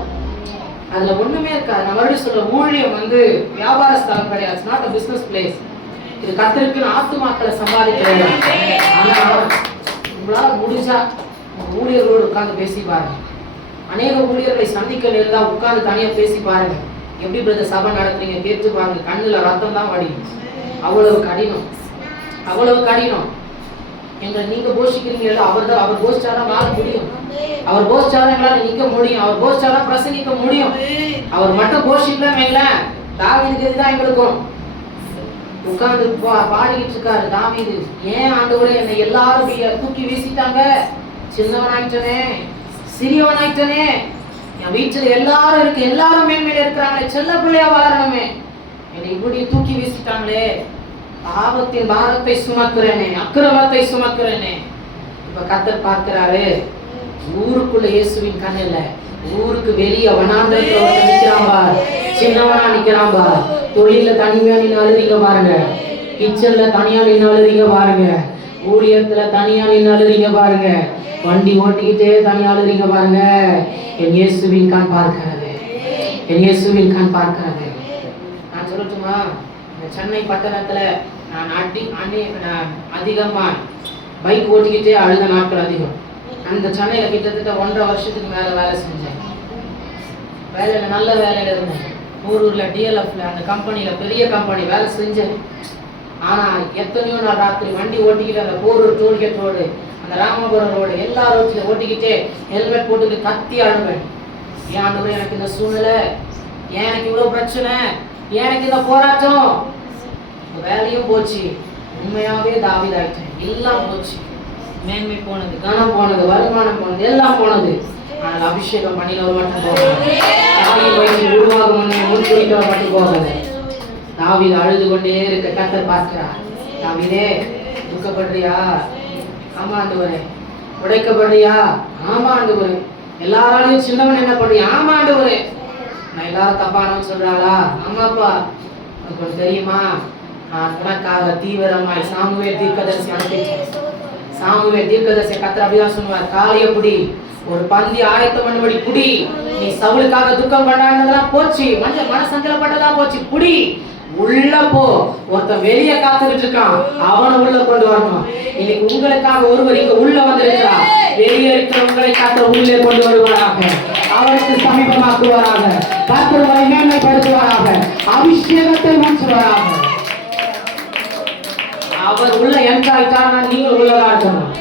அதுல ஒண்ணுமே இருக்காது. நான் மறுபடியும் சொல்ல, ஊழியம் வியாபார ஸ்தலம் கிடையாது. It's not a business place. இது கர்த்தருக்குன்னு ஆத்துமாக்களை சம்பாதிக்கிறது. ஆனா உங்களால முடிஞ்சா ஊழியர்களோடு உட்கார்ந்து பேசி பாருங்க. அநேக ஊழியர்களை சந்திக்க நேர்ந்தா உட்கார்ந்து தனியா பேசி பாருங்க. எப்படி பிரதர் சபை நடத்துறீங்க கேட்டு பாருங்க, கண்ணுல ரத்தம் தான் வடியும். அவ்வளவு கடினம். எங்களை நீங்க போஷிக்கிறீங்க, அவர் போஷிச்சாதான் வாழ முடியும், அவர் போஷிச்சாதான் எங்களால நிக்க முடியும், அவர் போஷிச்சாதான் பிரசங்கிக்க முடியும். அவர் மட்டும் போஷிக்கலன்னு வைங்களேன், தாவீதுக்கு இதுதான் எங்களுக்கும். உட்கார்ந்து பாடிக்கிட்டு இருக்காரு தாவீது, ஏன் ஆண்டவரே என்னை எல்லாரும் தூக்கி வீசிட்டாங்க, சின்னவனாயிட்டனே, சிறியவனாயிட்டனே, என் வீட்டுல எல்லாரும் இருக்கு, எல்லாரும் மேன்மையில இருக்கிறாங்களே, செல்ல பிள்ளையா வளரணுமே, என்னை இப்படி தூக்கி வீசிட்டாங்களே, பாவத்தின் பாரத்தை சுமக்கிறேனே, அக்கிரமத்தை சுமக்கிறேனே. இப்ப கர்த்தர் பார்க்கிறாரு, ஊருக்குள்ள இயேசுவின் கண் இல்ல, ஊருக்கு வெளியே வனாந்தரத்துல நிக்கிறான் பார், சின்னவனா நிக்கிறான் பார். தொழில தனிமையா நின்று அழுறீங்க பாருங்க, கிச்சன்ல தனியா நின்று அழுறீங்க பாருங்க, ஊழியத்துல தனியா நின்று அழுறீங்க பாருங்க, வண்டி ஓட்டிக்கிட்டே தனியா அழுறீங்க பாருங்க. என் இயேசுவின் கண் பார்க்கிறது, என் இயேசுவின் கண் பார்க்கிறது. நான் சொல்லட்டுமா, சென்னை பட்டணத்துல நான் அதிகமா பைக் ஓட்டிக்கிட்டே அழுத நாட்கள் அதிகம். அந்த சென்னையில கிட்டத்தட்ட 1.5 வருஷத்துக்கு மேல வேலை செஞ்சேன். வேலையில நல்ல வேலையில இருந்தேன். ஊரூர்ல டிஎல்எஃப்ல அந்த கம்பெனியில பெரிய கம்பெனி வேலை செஞ்சேன். ஆனா எத்தனையோ நாள் ராத்திரி வண்டி ஓட்டிக்கிட்டு அந்த போரூர் டோல்கேட் ரோடு, அந்த ராமபுரம் ரோடு, எல்லா ரோட்லையும் ஓட்டிக்கிட்டே ஹெல்மெட் போட்டுக்கிட்டு கத்தி அழுவேன். ஏன் ஆண்டவரே எனக்கு இந்த சூழ்நிலை, ஏன் எனக்கு இவ்வளவு பிரச்சனை, ஏன் எனக்கு இந்த போராட்டம், வேலையும் போச்சு, உண்மையாவே தாவீதாயிட்டேன், எல்லாம் போச்சு, மேன்மை போனது, கனம் போனது, வருமானம் போனது, எல்லாம் போனது. ஆனால் அபிஷேகம் பண்ணினவர் மட்டும் போகல, தாவீது வயசில் உருவாகும் முன்குறித்தவர் மட்டும் போகல. தாவீது அழுது கொண்டே இருக்க கர்த்தர் பார்க்கிறார். தாவீதே, துக்கப்படுறியா? ஆமா ஆண்டவரே. உடைக்கப்படுறியா? ஆமா ஆண்டவரே. எல்லாராலையும் சின்னவன் என்ன பண்றியா? ஆமா ஆண்டவரே. நான் எல்லாரும் தப்பானவன் சொல்றாளா? ஆமாப்பா. உங்களுக்கு தெரியுமா, நான் உனக்காக தீவிரமாய் சாமுவேல் தீர்க்கதரிசி அனுப்பிச்சேன். சாமுவேல் தீர்க்கதரிசி கர்த்தர் அப்படிதான் சொல்லுவார், காலைய புடி, ஒரு பந்தி ஆயத்தம் பண்ணும்படி புடி, நீ சவுலுக்காக துக்கம் கொண்டாடினதெல்லாம் போச்சு, மனசஞ்சலப்பட்டதா போச்சு, புடி, உள்ள போ. ஒருத்தன் வெளியே காத்துக்கிட்டு இருக்கான், அவனை உள்ள கொண்டு வரணும். இன்னைக்கு உங்களுக்காக ஒருவர் இங்க உள்ள வந்திருக்கிறார். வெளியே இருக்கிற உங்களை காத்த உள்ளே கொண்டு வருவாராக, அவருக்கு சமீபமாக்குவாராக, கர்த்தரை மேன்மைப்படுத்துவாராக, அபிஷேகத்தை மாற்றுவாராக. அவர் உள்ள என்ட்ராயிட்டார்னா நீங்கள் உள்ளதா இருக்கணும்.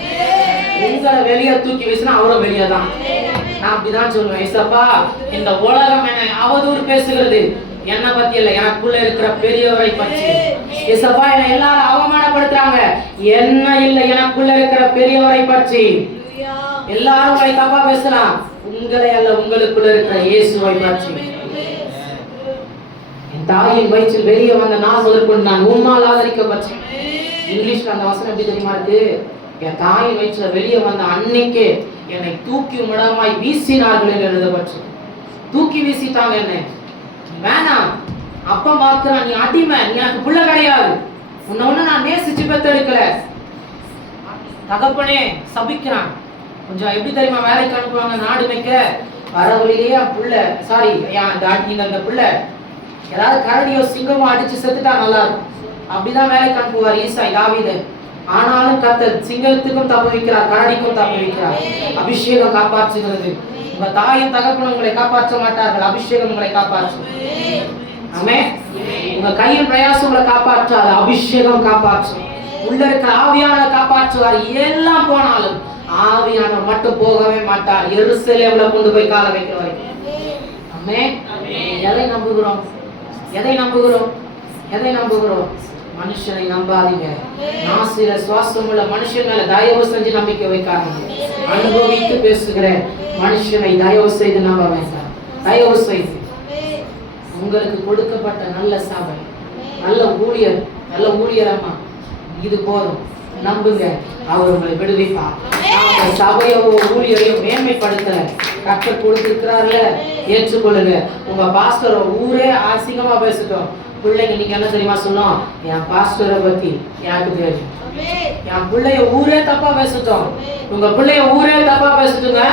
உங்களை வெளியே தூக்கி வீசினா அவரும் வெளியே தான். நான் அப்படிதான் சொல்லுவேன், ஏசப்பா இந்த உலகம் என்ன அவதூறு பேசுகிறது, என்ன பத்தி இல்ல, எனக்குள்ள இருக்கிற பெரியவரை பற்றி. ஏசப்பா என்ன எல்லாரும் அவமானப்படுத்துறாங்க, என்ன இல்ல, எனக்குள்ள இருக்கிற பெரியவரை பற்றி. எல்லாரும் உங்களை தப்பா பேசலாம், உங்களை அல்ல, உங்களுக்குள்ள இருக்கிற இயேசுவை பற்றி. என் தாயின் வயிற்றில் வெளியே வந்த நாள் முதற்கொண்டு நான் உம்மால் ஆதரிக்கப்பட்டேன். இங்கிலீஷ்ல அந்த வசனம் எப்படி தெரியுமா இருக்கு? என் தாயின் வயிற்றுல வெளியே வந்த அன்னைக்கே என்னை தூக்கி உம்மிடமாய் வீசினார்கள் என்று எழுதப்பட்டு. தூக்கி வீசிட்டாங்க என்ன. வேணாம், அப்பா பார்க்கிறான், நீ அடிமை, நீ எனக்கு புள்ள கிடையாது, உன்ன நான் நேசிச்சு பெத்தெடுக்கல. தகப்பனே சபிக்கிறான். கொஞ்சம் எப்படி தெரியுமா வேலைக்கு அனுப்புவாங்க, நாடு மேய்க்க வர வழியிலேயே புள்ள, சாரி இந்த புள்ள ஏதாவது கரடியோ சிங்கமோ அடிச்சு செத்துட்டா நல்லா இருக்கும், அப்படிதான் வேலைக்கு அனுப்புவார் ஈசாய் தாவீது. ஆனாலும் கர்த்தர் சிங்கத்துக்கும் தப்பு வைக்கிறார், கரடிக்கும் தப்பு வைக்கிறார். அபிஷேகம் காப்பாற்றுகிறது. உங்க தாயின் தகப்பன் உங்களை காப்பாற்ற மாட்டார்கள், அபிஷேகம் உங்களை காப்பாற்றும். ஆமென். உங்க கையின் பிரயாசம் உங்களை காப்பாற்றாது, அபிஷேகம் காப்பாற்றும். உள்ள இருக்கிற ஆவியான காப்பாற்றுவார். எல்லாம் போனாலும் ஆவியானவர் மட்டும் போகவே மாட்டார், எருசலேம்ல கொண்டு போய் கால வைக்கிற வரைக்கும். ஆமென். எதை நம்புகிறோம்? எதை நம்புகிறோம்? எதை நம்புகிறோம்? மனுஷனை நம்பாதீங்க. நாசிர சுவாசம் உள்ள மனுஷன் மேல தயவு செஞ்சு நம்பிக்கை வைக்காதீங்க. அனுபவித்து பேசுகிற மனுஷனை தயவு செய்து நம்ப வேண்டாம். தயவு செய்து உங்களுக்கு கொடுக்கப்பட்ட நல்ல சபை, நல்ல ஊழியர், நல்ல ஊழியரம்மா, இது போதும், நம்புங்க, அவர் உங்களை விடுவிப்பார். சபையோ ஊழியரையும் மேன்மைப்படுத்தல, கர்த்தர் கொடுத்திருக்கிறார்ல, ஏற்றுக்கொள்ளுங்க. உங்க பாஸ்டர் ஊரே அசிங்கமா பேசிட்டோம், பிள்ளைங்க நீங்க என்ன தெரியுமா சொன்னோம், என் பாஸ்டரை பத்தி எனக்கு தெரியும். என் பிள்ளைய ஊரே தப்பா பேசிட்டோம், உங்க பிள்ளைய ஊரே தப்பா பேசிட்டுங்க.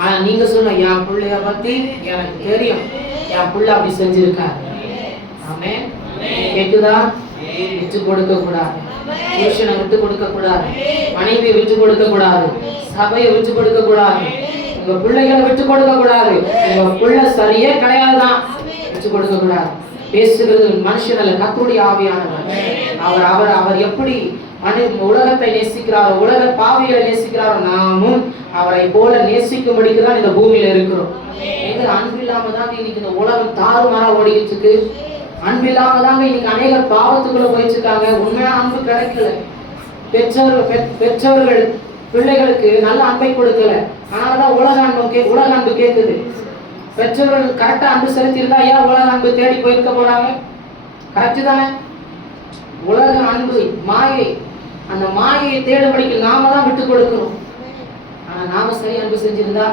ஆனா நீங்க சொன்ன என் பிள்ளைய பத்தி எனக்கு தெரியும், என் பிள்ளை அப்படி செஞ்சிருக்காரு. ஆமென். கேக்குதா? விட்டு கொடுக்க கூடாது, புருஷனை விட்டு கொடுக்க கூடாது, மனைவியை விட்டு கொடுக்க கூடாது, சபையை விட்டு கொடுக்க கூடாது, உங்க பிள்ளைகளை விட்டு கொடுக்க கூடாது. உங்க பிள்ளை சரியே கிடையாதுதான், விட்டு கொடுக்க கூடாது. பேசுகிறது மனுஷன் அல்ல, கர்த்தருடைய ஆவியானவர். அவர் அவர் அவர் எப்படி உலகத்தை நேசிக்கிறாரோ, உலக பாவிகளை நேசிக்கிறாரோ, நாமும் அவரை போல நேசிக்கும்படிக்கு தான் இந்த பூமியில இருக்கிறோம். எங்க அன்பு இல்லாம தாங்க இன்னைக்கு இந்த உலகம் தாறுமாறா ஓடிக்கிட்டு இருக்கு. அன்பு இல்லாம தாங்க இன்னைக்கு அநேகர் பாவத்துக்குள்ள போயிட்டு இருக்காங்க. உண்மையான அன்பு கிடைக்கல. பெற்றவர்கள் பிள்ளைகளுக்கு நல்ல அன்பை கொடுக்கல, அதனாலதான் உலக அன்பு கேட்குது. பெற்றவர்கள் கரெக்டா அன்பு செலுத்தியிருந்தா ஏன் உலக அன்பு தேடி போயிருக்க போறாங்க? கரெக்ட் தானே? உலக அன்பு மாயை, அந்த மாயையை தேடும்படிக்கு நாம தான் விட்டு கொடுக்கணும். ஆனா நாம சரியா அன்பு செஞ்சிருந்தா,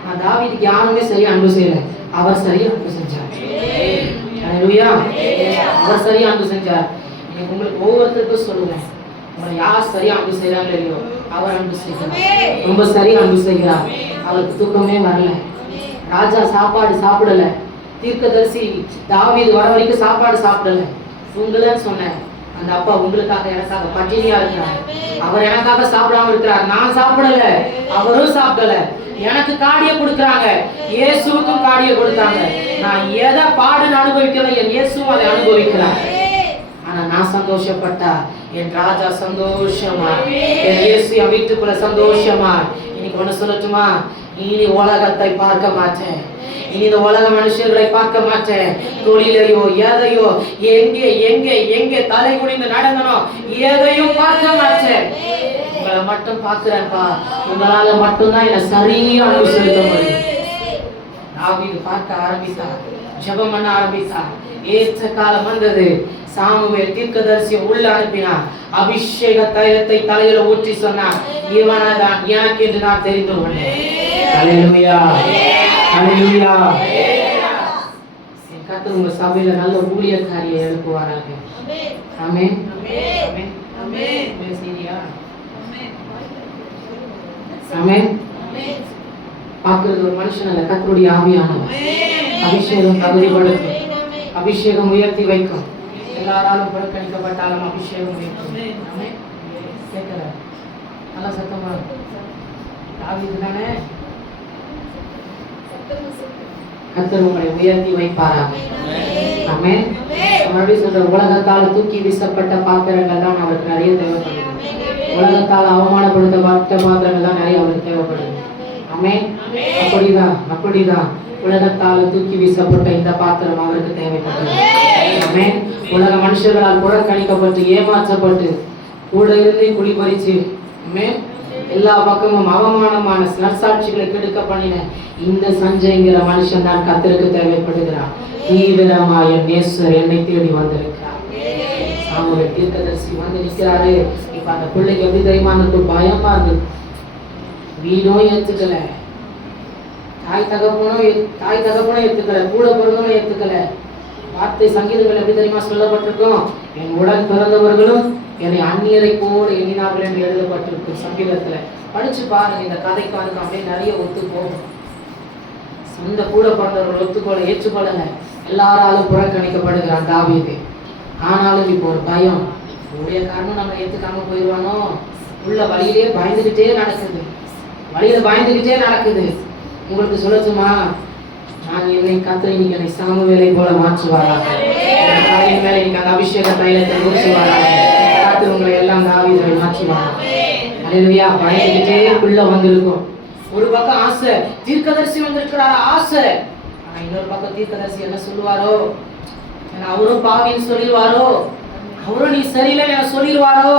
ஆனா தாவீதுக்கு யாருமே சரியா அன்பு செய்யல, அவர் சரியா அன்பு செஞ்சார். ஹல்லேலூயா. அவர் சரியா அன்பு செஞ்சார். இன்னைக்கு உங்களுக்கு ஒவ்வொருத்தருக்கும் சொல்லுவேன், உங்களை யார் சரியா அன்பு செய்யறாங்க இல்லையோ அவர் அன்பு செய்கிறார், ரொம்ப சரியா அன்பு செய்கிறார். அவருக்கு தூக்கமே வரல, ராஜா சாப்பாடு சாப்பிடல, தீர்க்கதரிசி தாவீது வர வரைக்கும் சாப்பாடு சாப்பிடல. உங்களன்னு சொன்னேன், அந்த அப்பா உங்களுக்காக எனக்காக பட்டினியா இருக்கிறார். அவர் எனக்காக சாப்பிடாம இருக்கிறார், நான் சாப்பிடல, அவரும் சாப்பிடல. எனக்கு காடிய கொடுக்குறாங்க, இயேசுவுக்கும் காடிய கொடுத்தாங்க. நான் எதை பாடுன்னு அனுபவிக்கிறேன், என் இயேசுவும் அதை அனுபவிக்கிறார். ஆனா நான் சந்தோஷப்பட்டா என் ராஜா சந்தோஷமா, என் இயேசு என் வீட்டுக்குள்ள சந்தோஷமா. இன்னைக்கு ஒண்ணு சொல்லட்டுமா, இனி உலகத்தை பார்க்க மாட்டேன், இனி இந்த உலக மனுஷர்களை பார்க்க மாட்டேன். தொழிலையோ எதையோ எங்கே எங்கே எங்கே தலை குனிந்து நடந்தனோ எதையும் பார்க்க மாட்டேன். உங்களை மட்டும் பார்க்கிறேன்ப்பா. உங்களால மட்டும்தான் என்ன சரியா செலுத்த முடியும். தாவீது பார்க்க ஆரம்பித்தார், ஜெபம் பண்ண ஆரம்பித்தார். ஏற்ற காலம் வந்தது. சாமுவேல் தீர்க்கதரிசியை உள்ள அனுப்பினார். அபிஷேக தைலத்தை தலையில ஊற்றி சொன்னார், இவனாதான் எனக்கு என்று நான் தெரிந்து கொண்டேன். ஹல்லேலூயா, ஹல்லேலூயா. கர்த்தர் உங்க சபையில நல்ல ஊழியக்காரியை எழுப்புவாராக. ஆமென், ஆமென், ஆமென். சரியா? ஆமென். பார்க்கிறது ஒரு மனுஷன் அல்ல, கர்த்தருடைய ஆவியானவர். அபிஷேகம் தகுதிப்படுத்தும், அபிஷேகம் உயர்த்தி வைக்கும். எல்லாராலும் புறக்கணிக்கப்பட்டாலும் அபிஷேகம் உயர்த்தும். ஆமென். கேட்கல நல்லா சத்தமா தாவீது தானே? கர்த்தர் உங்களை உயர்த்தி வைப்பாராக. ஆமென். மறுபடியும் சொல்ற, உலகத்தால் தூக்கி வீசப்பட்ட பாத்திரங்கள் தான் அவருக்கு நிறைய தேவைப்படுது. உலகத்தால் அவமானப்படுத்தப்பட்ட பாத்திரங்கள் தான் நிறைய அவருக்கு தேவைப்படுது. ஆமென். அப்படிதான் உலகத்தால் தூக்கி வீசப்பட்ட இந்த பாத்திரம் அவருக்கு தேவைப்பட்டது. ஆமென். உலக மனுஷர்களால் புறக்கணிக்கப்பட்டு ஏமாற்றப்பட்டு கூட இருந்து குடிபறிச்சு, ஆமென், எல்லா பக்கமும் அவமானமான நற்சாட்சிகளை கெடுக்க பண்ணின இந்த சஞ்சய்ங்கிற மனுஷன் தான் கர்த்தருக்கு தேவைப்படுகிறார். தீவிரமாய் என் நேசர் என்னை தேடி வந்திருக்கிறார். சாமுவேல் தீர்க்கதரிசி வந்து நிற்கிறாரு. இப்ப அந்த பிள்ளைக்கு எப்படி தெரியுமா இருந்தது? பயமா இருந்தது. வீடும் ஏத்துக்கல, தாய் தகப்பனும் ஏத்துக்கல, கூட பிறந்தவனும் ஏத்துக்கல. வார்த்தை சங்கீதங்கள் எப்படி தெரியுமா சொல்லப்பட்டிருக்கும்? என் உடன் பிறந்தவர்களும் என்னை அந்நியரை போல எண்ணினார்கள் என்று எழுதப்பட்டிருக்கு சங்கீதத்துல. படிச்சு பாருங்க, இந்த கதைக்கு அதுக்கு அப்படியே நிறைய ஒத்து போகும். சொந்த கூட பிறந்தவர்கள் ஒத்துக்கொள்ள ஏற்றுக்கொள்ளல, எல்லாராலும் புறக்கணிக்கப்படுகிறான் தாவீது. ஆனாலும் இப்போ ஒரு பயம், உடைய காரணம் நம்ம ஏத்துக்காம போயிடுவானோ, உள்ள வழியிலே பயந்துகிட்டே நடக்குது, வழியில பயந்துகிட்டே நடக்குது. உங்களுக்கு சொல்லட்டுமா, நான் என்னை கர்த்தர் இன்னைக்கு என்னை சாமுவேலை போல மாற்றுவாராக. தலையின் மேல இன்னைக்கு அந்த அபிஷேக தைலத்தை ஊற்றுவாராக. கர்த்தர் உங்களை எல்லாம் தாவீதை மாற்றுவாராக. ஹல்லேலூயா. பயந்துகிட்டே உள்ள வந்திருக்கும். ஒரு பக்கம் ஆசை, தீர்க்கதரிசி வந்திருக்கிறாரா ஆசை. ஆனா இன்னொரு பக்கம் தீர்க்கதரிசி என்ன சொல்லுவாரோ, அவரும் பாவின்னு சொல்லிடுவாரோ, அவரும் நீ சரியில்லை என சொல்லிடுவாரோ.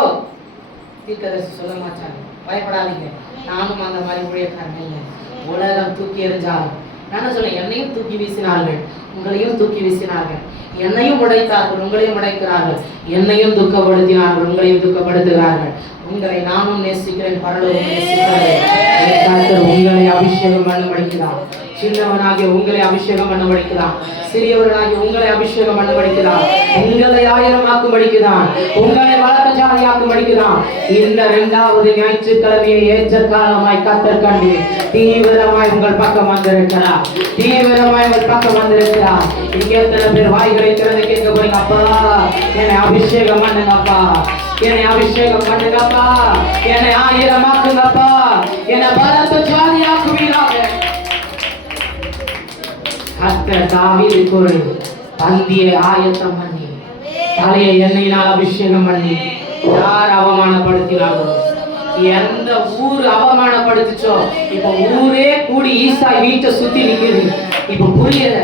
தீர்க்கதரிசி சொல்ல மாட்டாங்க. பயப்படாதீங்க, நானும் அந்த மாதிரி ஊழியக்காரன் இல்லை. உலகம் தூக்கி எறிஞ்சாலும் நான் சொல்ல, என்னையும் தூக்கி வீசினார்கள், உங்களையும் தூக்கி வீசினார்கள். என்னையும் உடைத்தார்கள், உங்களையும் உடைக்கிறார்கள். என்னையும் துக்கப்படுத்தினார்கள், உங்களையும் துக்கப்படுத்துகிறார்கள். உங்களை நானும் நேசிக்கிறேன், பரலோகம் நேசிக்கிறேன். உங்களை அபிஷேகம் பண்ண படிக்கிறான். சின்னவனாகிய உங்களை அபிஷேகம் பண்ண படிக்கிறான். சிறியவர்களாகிய உங்களை அபிஷேகம் பண்ண படிக்கிறான். உங்களை ஆயிரமாக்கும் படிக்கிறான். உங்களை வளர்க்க ஜாதியாக்கும் படிக்கிறான். இந்த 2வது ஞாயிற்றுக்கிழமையை ஏற்ற காலமாய் கர்த்தர் கண்டு தீவிரமாய் உங்கள் பக்கம் வந்திருக்கிறார். தீவிரமாய் உங்கள் பக்கம் வந்திருக்கிறார். இங்க எத்தனை பேர் வாய்களை திறந்து கேட்க போறீங்க? அப்பா என்னை அபிஷேகம் பண்ணுங்கப்பா, என்னை அபிஷேகம் பண்ணுங்கப்பா, என்னை ஆயிரமாக்குங்கப்பா, என்னை பலத்த ஜாதியாக்குவீராக. கர்த்தர் தாவீதுக்கு ஒரு பந்தியை ஆயத்தம் பண்ணி தலையை எண்ணெயினால் அபிஷேகம் பண்ணி, யார் அவமானப்படுத்தினாலும், எந்த ஊர் அவமானப்படுத்துச்சோ, இப்ப ஊரே கூடி ஈசாய் வீட்டை சுத்தி நிக்குது. இப்ப புரியல,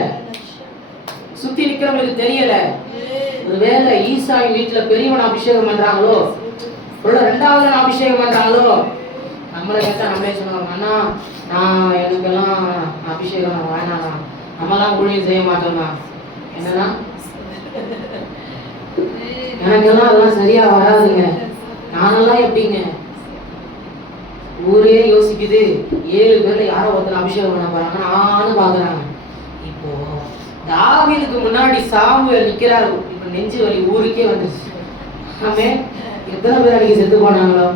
சுத்தி நிக்கிறவங்களுக்கு தெரியல. ஒருவேளை ஈசாய் வீட்டுல பெரியவன் அபிஷேகம் பண்றாங்களோ, 2வது அபிஷேகம் பண்றாங்களோ, நம்மளை கேட்டா நம்மளே சொல்லுவாங்க, அண்ணா நான் எனக்கெல்லாம் அபிஷேகம் வேணாம், நம்மளாம் ஊழியம் செய்ய மாட்டோம்னா. என்னன்னா, எனக்கெல்லாம் அதெல்லாம் சரியா வராதுங்க, நானெல்லாம் எப்படிங்க? ஊரே யோசிக்குது, 7 பேர்ல யாரோ ஒருத்தர் அபிஷேகம் பண்ண போறாங்க, நானும் பாக்குறாங்க. இப்போ தாவீதுக்கு முன்னாடி சாமுவேல் நிக்கிறாரு. இப்ப நெஞ்சு வலி ஊருக்கே வந்துருச்சு. ஆமே, எத்தனை பேர் அன்னைக்கு செத்து போனாங்களோ,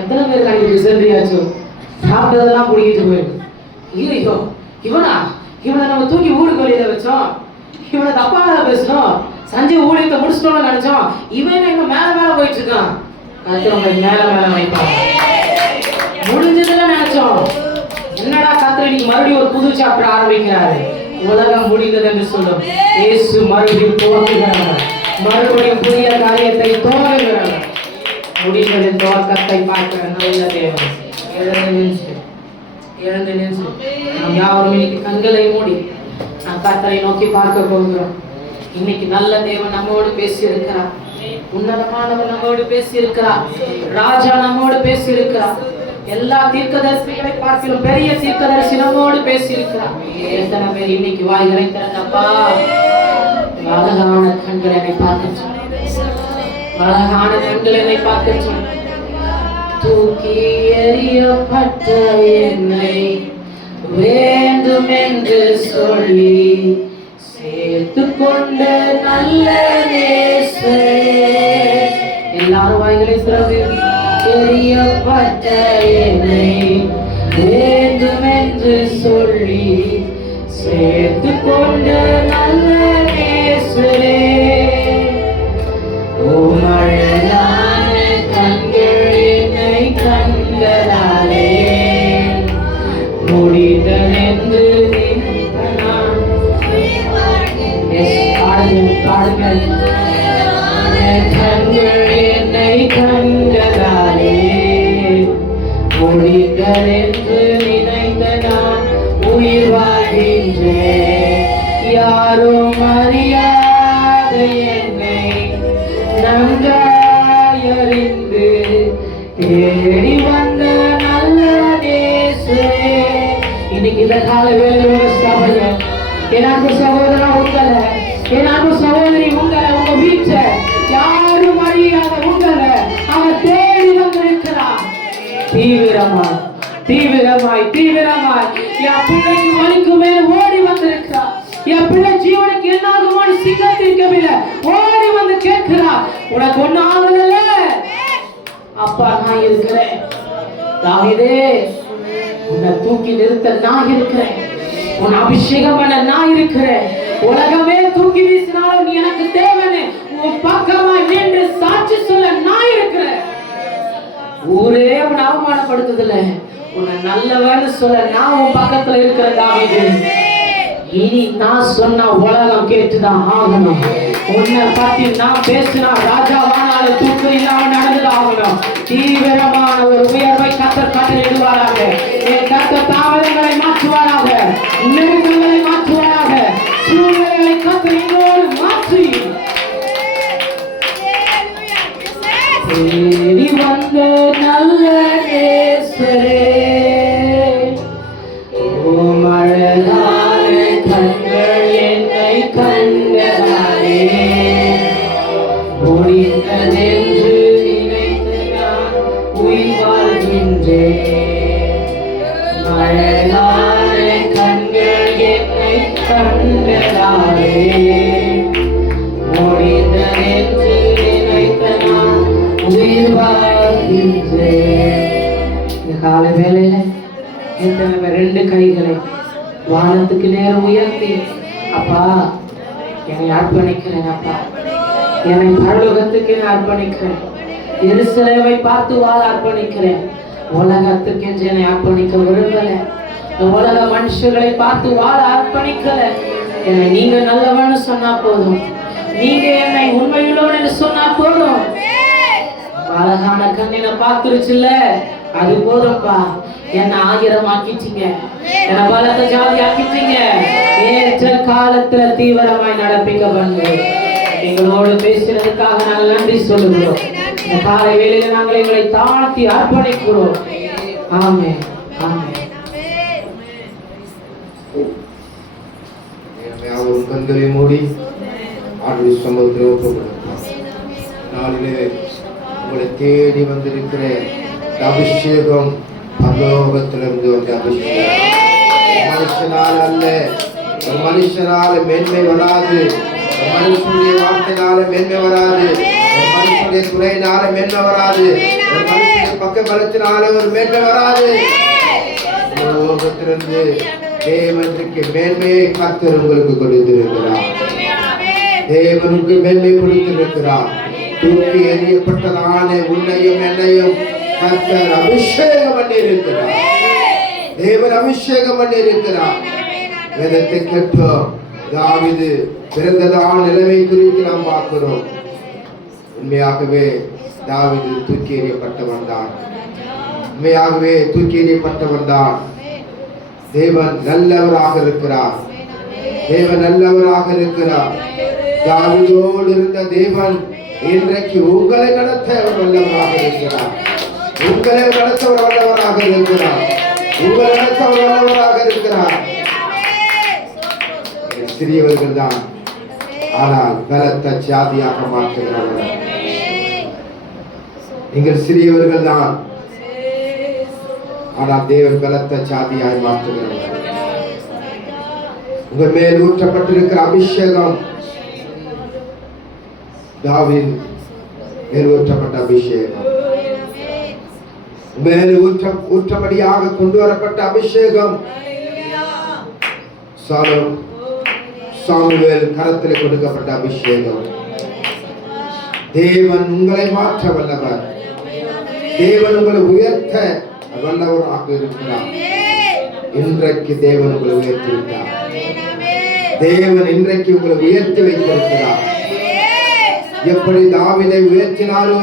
எத்தனை பேருக்கு அன்னைக்கு சென்றியாச்சோ, சாப்பிட்டதெல்லாம் குடிக்கிட்டு போயிருக்கு. ஐயோ, இவனை நம்ம தூக்கி ஊருக்கு வெளியில வச்சோம், இவனை தப்பாக பேசணும், சஞ்சய் ஊழியத்தை முடிச்சிட்டோம்னு நினைச்சோம், இவன் இன்னும் மேல போயிட்டு இருக்கான். கர்த்தர் மேல வைப்பாங்க. முடிஞ்சதெல்லாம் நினைச்சோம், என்னடா கர்த்தர் நீங்க மறுபடியும் ஒரு புது சாப்டர் ஆரம்பிக்கிறாரு. உலகம் முடிந்தது என்று சொல்லும். இயேசு மறுபடியும் துவங்குகிறார், மறுபடியும் புதிய காரியத்தை துவங்குகிறார். முடிந்தது துவக்கத்தை பார்க்கிற நல்ல தேவன். எழுந்து நின்று நாம் யாவரும் இன்னைக்கு கண்களை மூடி நாம் கர்த்தரை நோக்கி பார்க்க போகிறோம். இன்னைக்கு நல்ல தேவன் நம்மோடு பேசி இருக்கிறார். உன்னதமானவர் நம்மோடு பேசி இருக்கிறார். ராஜா நம்மோடு பேசி இருக்கிறார். எல்லா தீர்க்கதரிசிகளை பார்க்கிறோம், பெரிய தீர்க்கதரிசி நம்மோடு பேசி இருக்கிறார். எத்தனை பேர் இன்னைக்கு வாய்களை திறந்தப்பா அழகான கண்கள் என்னை பார்க்க, அழகான கண்கள் என்னை பார்க்க, தூக்கி எறியப்பட்ட என்னை வேண்டும் என்று சொல்லி சேர்த்து கொண்ட நல்ல நேசரே. எல்லாரும் வாய்களை திறந்து, எறியப்பட்ட என்னை வேண்டும் என்று சொல்லி சேர்த்து கொண்ட நல்ல நேசரே. உமழகான கண்கள் என்னை கண்டதாலே முடிந்ததென்று பாடுங்கள். கண்கள் என்னை கண்டதாலே முடிந்ததென்று நினைத்த நான் உயிர் வாழ்கின்றேன். யாரும் அறியாத என்னை நன்றாயறிந்து தேடி வந்த நல்ல நேசரே. இன்னைக்கு இந்த கால வேலையோட சபையை எனக்கு சகோதரன் உங்களை, எனக்கு சகோதரி உங்களை, உங்க வீட்டை யாரும் அறியாத உங்களை அவர் தேடி வந்திருக்கிறார். தீவிரமாய் தீவிரமாய் தீவிரமாய் என் பிள்ளைக்கு வலிக்கு மேல ஓடி வந்திருக்கிறார். என் பிள்ளை ஜீவனுக்கு என்ன ஆகுமான சிங்கத்தின் கபில ஓடி வந்து கேட்கிறார். உனக்கு ஒண்ணு ஆகுதல்ல அப்பா, நான் இருக்கிறேன். தாவீதே, உன்னை தூக்கி நிறுத்த நான் இருக்கிறேன். உன் அபிஷேகம் பண்ண நான் இருக்கிறேன். உலகமே தூக்கி வீசினாலும் நீ எனக்கு தேவனே, உன் பக்கமாய் நின்று சாட்சி சொல்ல நான் இருக்கிறேன். ஊரே உன்னை அவமானப்படுத்துதில்ல, உன்னை நல்லவன்னு சொல்ல நான் உன் பக்கத்துல இருக்கிற தாவீது. இனி நான் சொன்ன உலகம் கேட்டுதான் ஆகணும். உன்னை பத்தி நான் பேசினா ராஜாவானாலும் தூக்கு இல்லாம நடந்துதான் ஆகணும். தீவிரமான ஒரு உயர்வை கர்த்தர் கட்டளையிடுவாராக. என் கர்த்தர் தாமதங்களை மாற்றுவாராக, நெருக்கங்களை மாற்றுவாராக, சூழ்நிலைகளை கர்த்தர் எங்களோடு மாற்றி தேடி வந்த நல்ல நேசரே. உமழகான கண்கள் என்னை கண்டதாலே முடிந்ததென்று நினைத்து நான் உயிர் வாழ்கின்றேன். அழகான கண்கள் என்னை கண்டதாலே முடிந்ததென்று நினைத்து நான் உயிர் வாழ்கின்றேன். இந்த கால வேளையில எத்தனை ரெண்டு கைகளை வானத்துக்கு நேரம் உயர்த்தி, அப்பா என்னை அர்ப்பணிக்கிறேன். அப்பா என்னை பரலோகத்துக்கு அர்ப்பணிக்கிறேன். எருசலேமை பார்த்து வாழ அர்ப்பணிக்கிறேன். உலகத்துக்கு என்று என்னை அர்ப்பணிக்க விரும்பல. உலக மனுஷர்களை பார்த்து வாழ அர்ப்பணிக்கல. என்னை நீங்க நல்லவன்னு சொன்னா போதும், நீங்க என்னை உண்மையுள்ளவன் என்று சொன்னா போதும். அழகான கண்ணினை பார்த்துருச்சுல்ல, அது போதும்பா. என்ன 1000 ஆக்கிட்டீங்க, என்ன பலத்த ஜாதி ஆக்கிட்டீங்க. ஏற்ற காலத்துல தீவிரமாய் நடப்பிக்க பண்ணு. எங்களோடு பேசுறதுக்காக நாங்கள் நன்றி சொல்லுகிறோம். இந்த காலை வேளையில நாங்கள் எங்களை தாழ்த்தி அர்ப்பணிக்கிறோம். ஆமென், ஆமென். கண்களை மூடி ஆண்டு சமூகத்தில் ஒப்புக்கொடுக்கலாம். நாளிலே உங்களை தேடி வந்திருக்கிற அபிஷேகம் பரலோகத்திலிருந்து வந்த அபிஷேகம். மனுஷனால் அல்ல, ஒரு மனுஷனால மேன்மை வராது, ஒரு மனுஷனுடைய வார்த்தையினால மேன்மை வராது, ஒரு மனுஷனுடைய துறையினால மேன்மை வராது, ஒரு மனுஷனுடைய பக்க பலத்தினால ஒரு மேன்மை வராது. பரலோகத்திலிருந்து தேவனுக்கு மேன்மையை கர்த்தர் உங்களுக்கு கொடுத்திருக்கிறார். தேவனுக்கு மேன்மை கொடுத்திருக்கிறார். தூக்கி எறியப்பட்டதான உன்னையும் என்னையும் கர்த்தர் அபிஷேகம் பண்ணியிருக்கிறார். தேவன் அபிஷேகம் பண்ணியிருக்கிறார். வேதத்தை கேட்டோம். தாவீது பிறந்ததான நிலைமை குறித்து நாம் பார்க்கிறோம். உண்மையாகவே தாவீது தூக்கி எறியப்பட்டவன் தான். உண்மையாகவே தூக்கி எறியப்பட்டவன் தான். தேவன் நல்லவராக இருக்கிறார். தேவன் நல்லவராக இருக்கிறார். தாவீதோடு இருந்த தேவன் இன்றைக்கு உங்களை நடத்த அவர் வல்லவராக இருக்கிறார். உங்களை நடத்த அவர் வல்லவராக இருக்கிறார். உங்களை நடத்த அவர் வல்லவராக இருக்கிறார். சிறியவர்கள் தான், ஆனால் பலத்த ஜாதியாக மாற்றுகிறவர். நீங்கள் சிறியவர்கள் தான், ஆனால் தேவன் பலத்த ஜாதியாய் மாற்றுகிறவர். உங்கள் மேல் ஊற்றப்பட்டிருக்கிற அபிஷேகம் தாவீது மேல் ஊற்றப்பட்ட அபிஷேகம், மேல் ஊற்றபடியாக கொண்டு வரப்பட்ட அபிஷேகம் சாமுவேல் கரத்தில் கொடுக்கப்பட்ட அபிஷேகம். தேவன் உங்களை மாற்ற வல்லவர். தேவன் உங்களை உயர்த்த வல்லவராக இருக்கிறார். இன்றைக்கு தேவன் உங்களை உயர்த்திவிட்டார். தேவன் இன்றைக்கு உங்களை உயர்த்தி வைத்திருக்கிறார். எப்படி தாவீதை உயர்த்தினாரோ,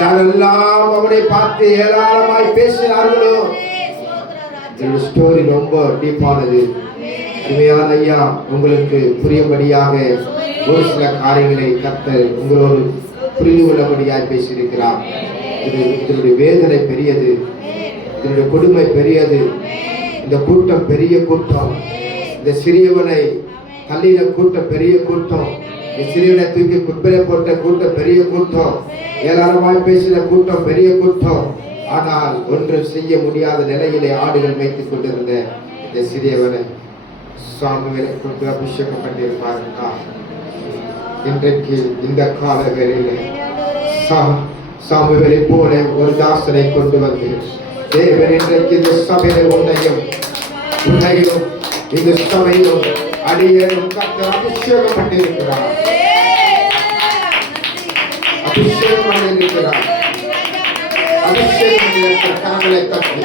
யாரெல்லாம் அவனை பார்த்து ஏராளமாய் பேசினார்களோ, இந்த ஸ்டோரி ரொம்ப டீப்பானது. அருமையான ஐயா, உங்களுக்கு புரியும்படியாக ஒரு சில காரியங்களை கர்த்தர் உங்களோடு புரிந்து கொள்ளபடியாக பேசியிருக்கிறார். இதனுடைய வேதனை பெரியது, இதனுடைய கொடுமை பெரியது. இந்த கூட்டம் பெரிய கூட்டம். இந்த சிறியவனை தள்ளின கூட்டம் பெரிய கூட்டம். இந்த சிறியவனை தூக்கி குப்பையில போட்ட கூட்டம் பெரிய கூட்டம். ஏராளமாய் பேசின கூட்டம் பெரிய கூட்டம். ஆனால் ஒன்றும் செய்ய முடியாத நிலையிலே ஆடுகள் மேய்த்துக் கொண்டிருந்த இந்த சிறியவனை சாமுவேலை கொண்டு அபிஷேகம் பண்ணியிருப்பார்கள். இன்றைக்கு இந்த கால வேளையிலே சாமுவேலை போல ஒரு தாசனை கொண்டு வந்து தேவன் இன்றைக்கு இந்த சபையில உன்னையும் இந்த சபையிலும் அடியேனும் கர்த்தர் அபிஷேகம் பண்ணியிருக்கிறார். அபிஷேகம் பண்ணியிருக்கிறார். அபிஷேகம் கரங்களை தட்டி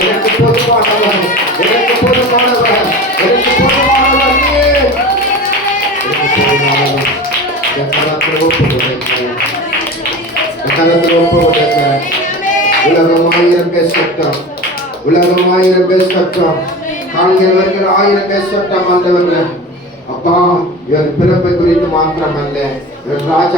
எனக்கு போதுமானவர், எனக்கு போதுமானவர், எனக்கு போதுமானவர். உலகமாயிரம் பேசட்டும், உலகமாயிரம் பேசட்டும், காண்கிறவர்கள் 1000 பேசட்டும். ஆண்டவர்களே, அப்பா, இவர் பிறப்பை குறித்து மாத்திரமல்ல, இவர் ராஜா